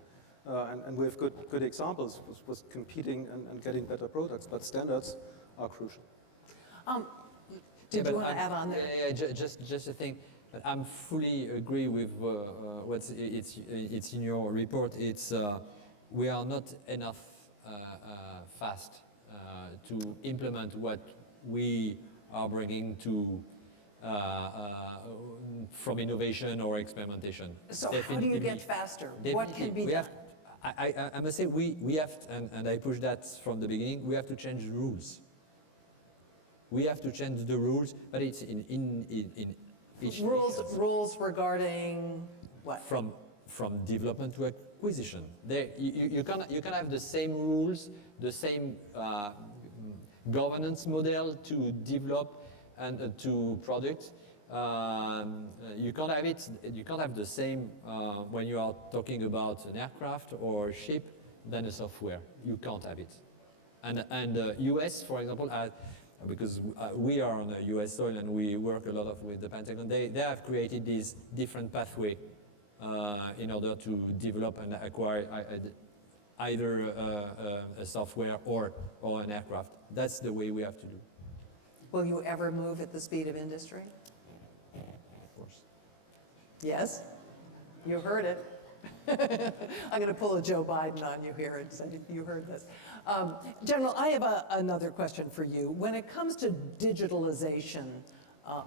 And we have good examples with competing and getting better products, but standards are crucial. Did you want to add on there? Yeah, just a thing. I'm fully agree with what's it's in your report. It's we are not enough fast to implement what we are bringing to from innovation or experimentation. So how do you get faster? What can be done? I must say we have, and I push that from the beginning. We have to change the rules. We have to change the rules, but it's in rules regarding what? From development to acquisition. You can have the same rules, the same governance model to develop and to product. You can't have it. You can't have the same when you are talking about an aircraft or a ship than a software. You can't have it. And US, for example, because we are on a US soil and we work a lot with the Pentagon, they have created this different pathway in order to develop and acquire either a software or an aircraft. That's the way we have to do. Will you ever move at the speed of industry? Of course. Yes? You heard it. I'm going to pull a Joe Biden on you here and say, you heard this. General, I have another question for you. When it comes to digitalization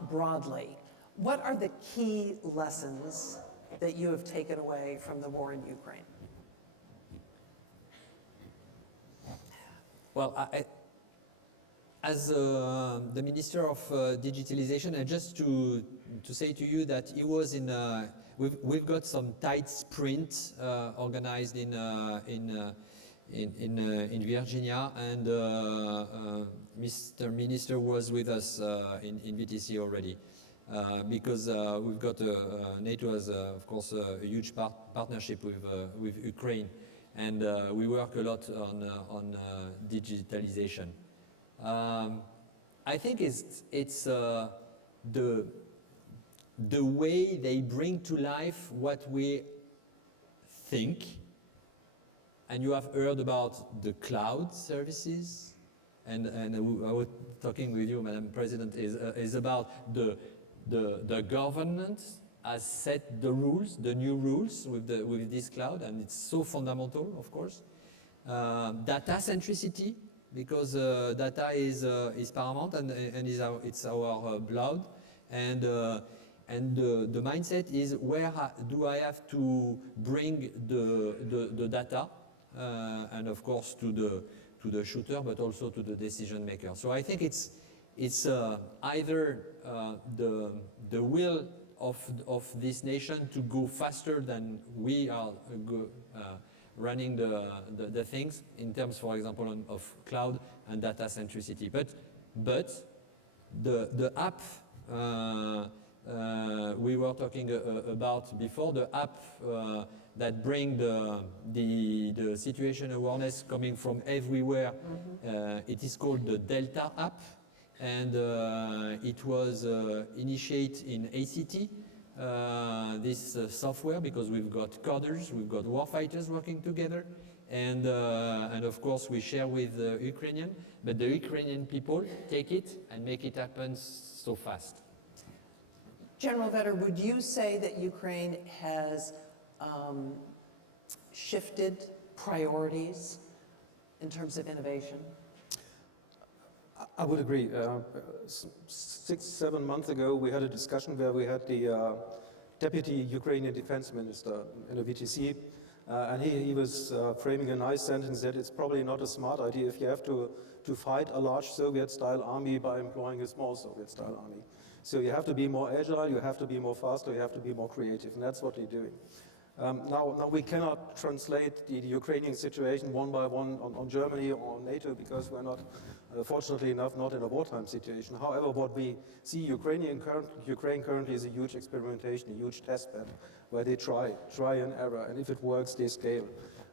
broadly, what are the key lessons that you have taken away from the war in Ukraine? Well, as the Minister of Digitalization, and just to say to you that he was in, we've got some tight sprint organized in Virginia, and Mr. Minister was with us in VTC already, because we've got NATO has, of course, a huge partnership with Ukraine, and we work a lot on digitalization. I think it's the way they bring to life what we think. And you have heard about the cloud services, and I was talking with you, Madam President, is about the government has set the rules, the new rules with this cloud, and it's so fundamental, of course. Data centricity, because data is paramount and it's our blood. And the mindset is where do I have to bring the data, and of course to the shooter, but also to the decision maker. So I think it's either the will of this nation to go faster than we are running the things in terms, for example, of cloud and data centricity. But the app we were talking about before, the app that bring the situation awareness coming from everywhere, it is called the Delta app, and it was initiated in ACT, this software, because we've got coders, we've got warfighters working together, and of course we share with the Ukrainian, but the Ukrainian people take it and make it happen so fast. General Vetter, would you say that Ukraine has shifted priorities in terms of innovation? I would agree. 6-7 months ago, we had a discussion where we had the Deputy Ukrainian Defense Minister in a VTC, and he was framing a nice sentence that it's probably not a smart idea if you have to fight a large Soviet-style army by employing a small Soviet-style army. So you have to be more agile, you have to be more faster, you have to be more creative, and that's what they're doing. Now we cannot translate the Ukrainian situation one by one on Germany or on NATO, because we're not, fortunately enough, not in a wartime situation. However, what we see Ukraine currently is a huge experimentation, a huge test bed, where they try and error, and if it works, they scale.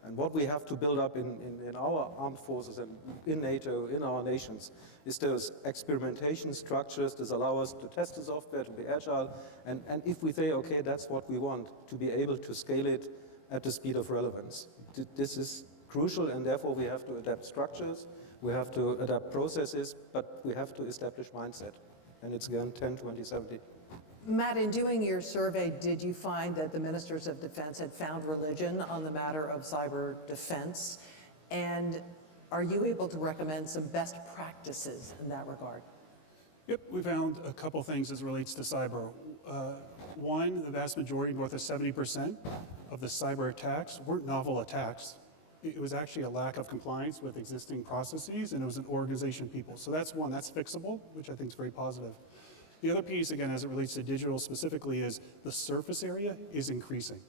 And what we have to build up in our armed forces and in NATO, in our nations, is those experimentation structures that allow us to test the software, to be agile, and if we say, okay, that's what we want, to be able to scale it at the speed of relevance. This is crucial, and therefore we have to adapt structures, we have to adapt processes, but we have to establish mindset. And it's again 10, 20, 70. Matt, in doing your survey, did you find that the ministers of defense had found religion on the matter of cyber defense? And are you able to recommend some best practices in that regard? Yep, we found a couple things as it relates to cyber. One, the vast majority, north of 70% of the cyber attacks weren't novel attacks. It was actually a lack of compliance with existing processes, and it was an organization of people. So that's one, that's fixable, which I think is very positive. The other piece, again, as it relates to digital specifically, is the surface area is increasing.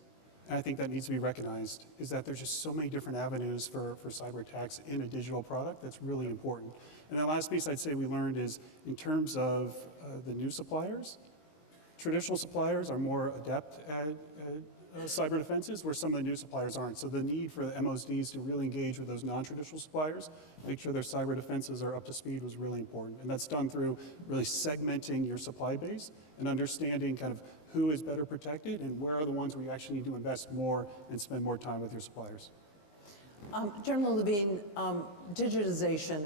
And I think that needs to be recognized, is that there's just so many different avenues for cyber attacks in a digital product that's really important. And that last piece I'd say we learned is, in terms of the new suppliers, traditional suppliers are more adept at cyber defenses, where some of the new suppliers aren't. So the need for the MOSDs to really engage with those non-traditional suppliers, make sure their cyber defenses are up to speed, was really important. And that's done through really segmenting your supply base and understanding kind of who is better protected and where are the ones where you actually need to invest more and spend more time with your suppliers. General Levine, digitization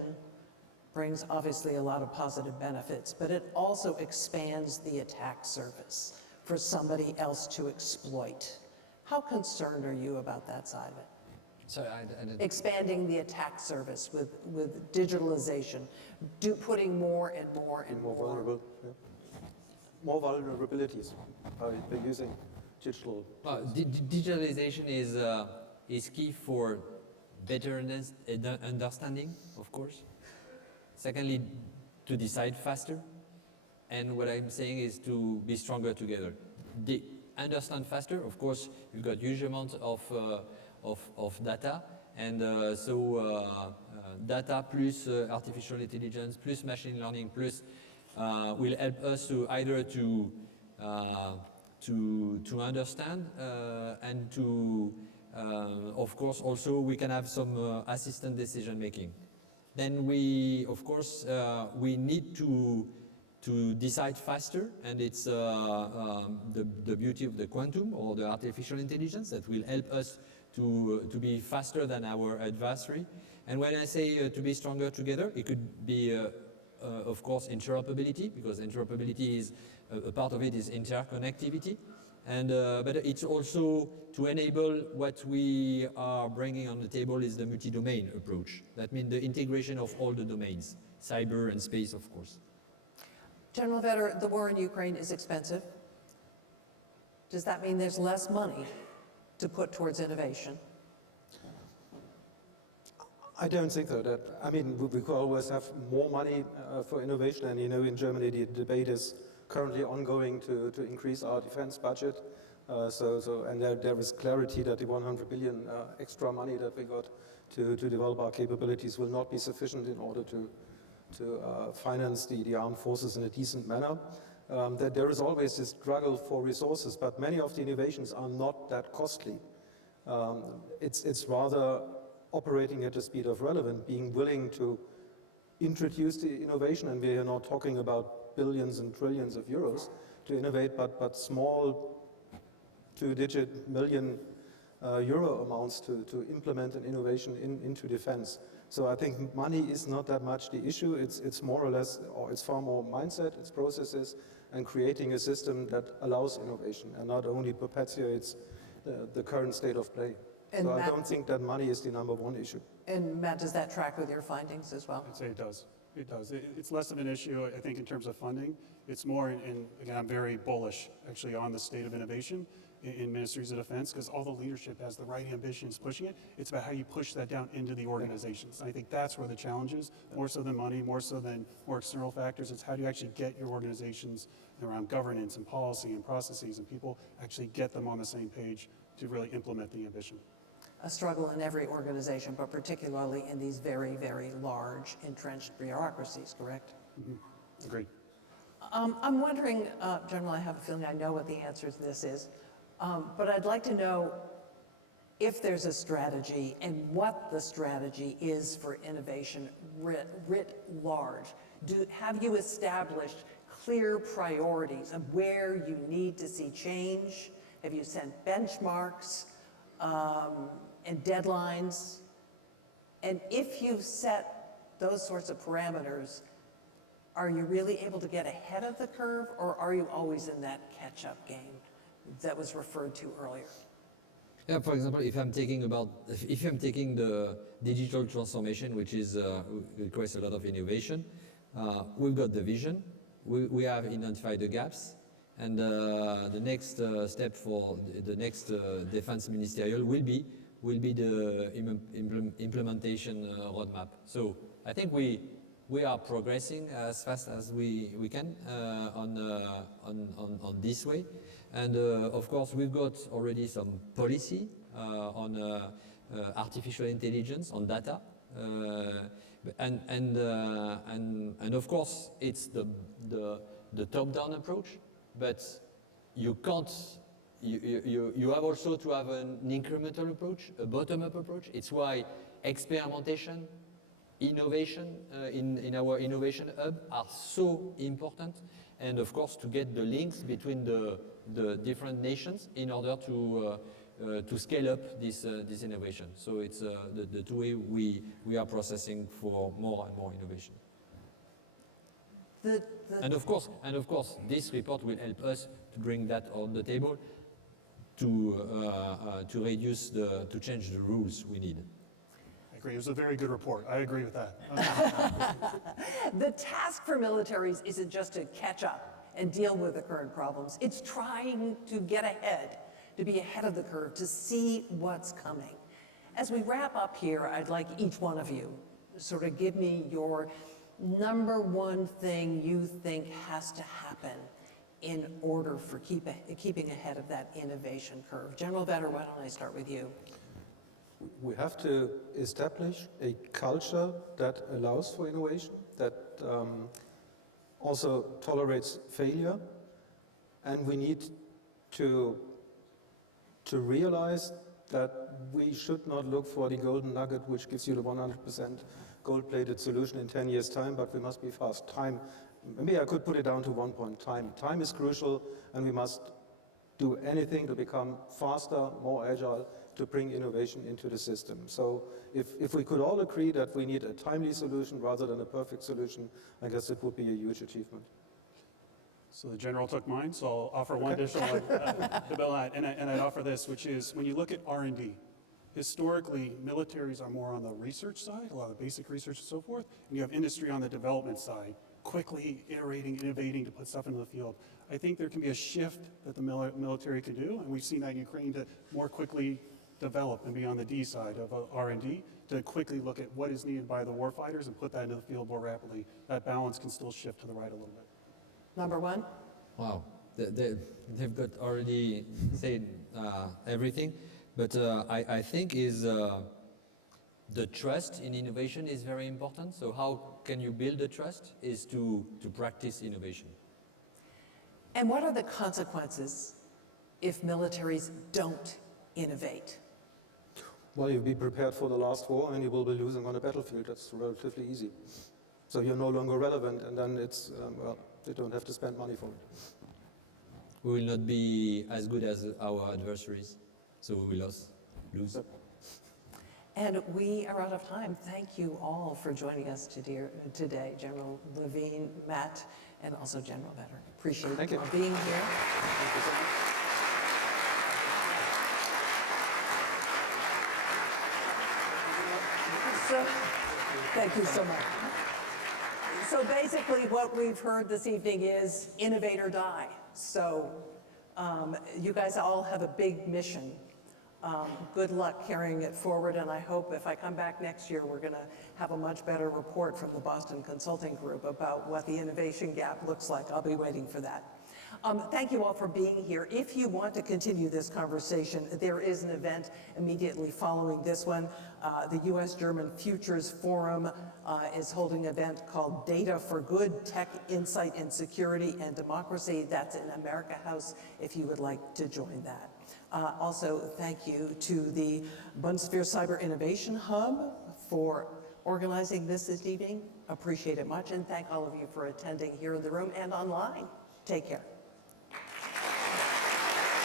brings obviously a lot of positive benefits, but it also expands the attack surface for somebody else to exploit. How concerned are you about that side of it? Sorry, Expanding the attack service with digitalization, putting more and more and more. Vulnerable, yeah. More vulnerabilities by using digital. Digitalization is key for better understanding, of course. Secondly, to decide faster. And what I'm saying is to be stronger together. Understand faster, of course, you've got huge amounts of data, and data plus artificial intelligence plus machine learning plus will help us to either to understand and to, of course, also we can have some assistant decision making. Then we, of course, we need to decide faster, and it's the beauty of the quantum or the artificial intelligence that will help us to be faster than our adversary. And when I say to be stronger together, it could be, of course, interoperability, because interoperability is, a part of it is interconnectivity. And, but it's also to enable what we are bringing on the table is the multi-domain approach. That means the integration of all the domains, cyber and space, of course. General Vetter, the war in Ukraine is expensive. Does that mean there's less money to put towards innovation? I don't think so. I mean, we could always have more money for innovation, and you know, in Germany the debate is currently ongoing to increase our defense budget. And there is clarity that the 100 billion extra money that we got to develop our capabilities will not be sufficient in order to finance the armed forces in a decent manner. That there is always this struggle for resources, but many of the innovations are not that costly. It's rather operating at the speed of relevance, being willing to introduce the innovation, and we are not talking about billions and trillions of euros to innovate, but small two-digit million euro amounts to implement an innovation into defense. So I think money is not that much the issue. It's more or less, or it's far more mindset, it's processes, and creating a system that allows innovation and not only perpetuates the current state of play. And so Matt, I don't think that money is the #1 issue. And Matt, does that track with your findings as well? I'd say it does. It does. It's less of an issue, I think, in terms of funding. It's more, again, I'm very bullish, actually, on the state of innovation in ministries of defense, because all the leadership has the right ambitions pushing it. It's about how you push that down into the organizations. And I think that's where the challenge is, more so than money, more so than more external factors. It's how do you actually get your organizations around governance and policy and processes, and people actually get them on the same page to really implement the ambition. A struggle in every organization, but particularly in these very, very large entrenched bureaucracies, correct? Mm-hmm. Agreed. I'm wondering, General, I have a feeling I know what the answer to this is, but I'd like to know if there's a strategy and what the strategy is for innovation writ large. Have you established clear priorities of where you need to see change? Have you set benchmarks and deadlines? And if you've set those sorts of parameters, are you really able to get ahead of the curve, or are you always in that catch-up game that was referred to earlier? Yeah, for example, if I'm taking the digital transformation, which requires a lot of innovation, we've got the vision, we have identified the gaps, and the next step for the next defense ministerial will be the implementation roadmap. So I think we are progressing as fast as we can on this way. And of course, we've got already some policy on artificial intelligence, on data. And of course, it's the top-down approach, but you can't, you have also to have an incremental approach, a bottom-up approach. It's why experimentation, innovation in our innovation hub are so important, and of course to get the links between the different nations in order to scale up this innovation. So it's the two way we are processing for more and more innovation. And of course, this report will help us to bring that on the table to reduce to change the rules we need. I agree. It was a very good report. I agree with that. The task for militaries isn't just to catch up and deal with the current problems. It's trying to get ahead, to be ahead of the curve, to see what's coming. As we wrap up here, I'd like each one of you to sort of give me your #1 thing you think has to happen in order for keeping ahead of that innovation curve. General Vetter, why don't I start with you? We have to establish a culture that allows for innovation, that also tolerates failure, and we need to realize that we should not look for the golden nugget which gives you the 100% gold-plated solution in 10 years' time, but we must be fast. Time, maybe I could put it down to one point. Time is crucial, and we must do anything to become faster, more agile, to bring innovation into the system. So if we could all agree that we need a timely solution rather than a perfect solution, I guess it would be a huge achievement. So the general took mine, so I'll offer one additional one to build on, and I'd offer this, which is when you look at R&D, historically, militaries are more on the research side, a lot of basic research and so forth, and you have industry on the development side, quickly iterating, innovating to put stuff into the field. I think there can be a shift that the military can do, and we've seen that in Ukraine to more quickly develop and be on the D side of R&D, to quickly look at what is needed by the warfighters and put that into the field more rapidly. That balance can still shift to the right a little bit. Number one? Wow, they've got already said everything, but I think the trust in innovation is very important. So how can you build the trust is to practice innovation. And what are the consequences if militaries don't innovate? Well, you'll be prepared for the last war and you will be losing on the battlefield. That's relatively easy. So you're no longer relevant, and then it's, well, they don't have to spend money for it. We will not be as good as our adversaries, so we will lose. And we are out of time. Thank you all for joining us today, General Levine, Matt, and also General Vetter. Appreciate you all being here. Thank you so much. So, thank you so much. So basically what we've heard this evening is innovate or die. So you guys all have a big mission. Good luck carrying it forward, and I hope if I come back next year, we're gonna have a much better report from the Boston Consulting Group about what the innovation gap looks like. I'll be waiting for that. Thank you all for being here. If you want to continue this conversation, there is an event immediately following this one. The U.S.-German Futures Forum is holding an event called Data for Good, Tech, Insight in Security and Democracy. That's in America House if you would like to join that. Also, thank you to the Bundeswehr Cyber Innovation Hub for organizing this evening. Appreciate it much, and thank all of you for attending here in the room and online. Take care.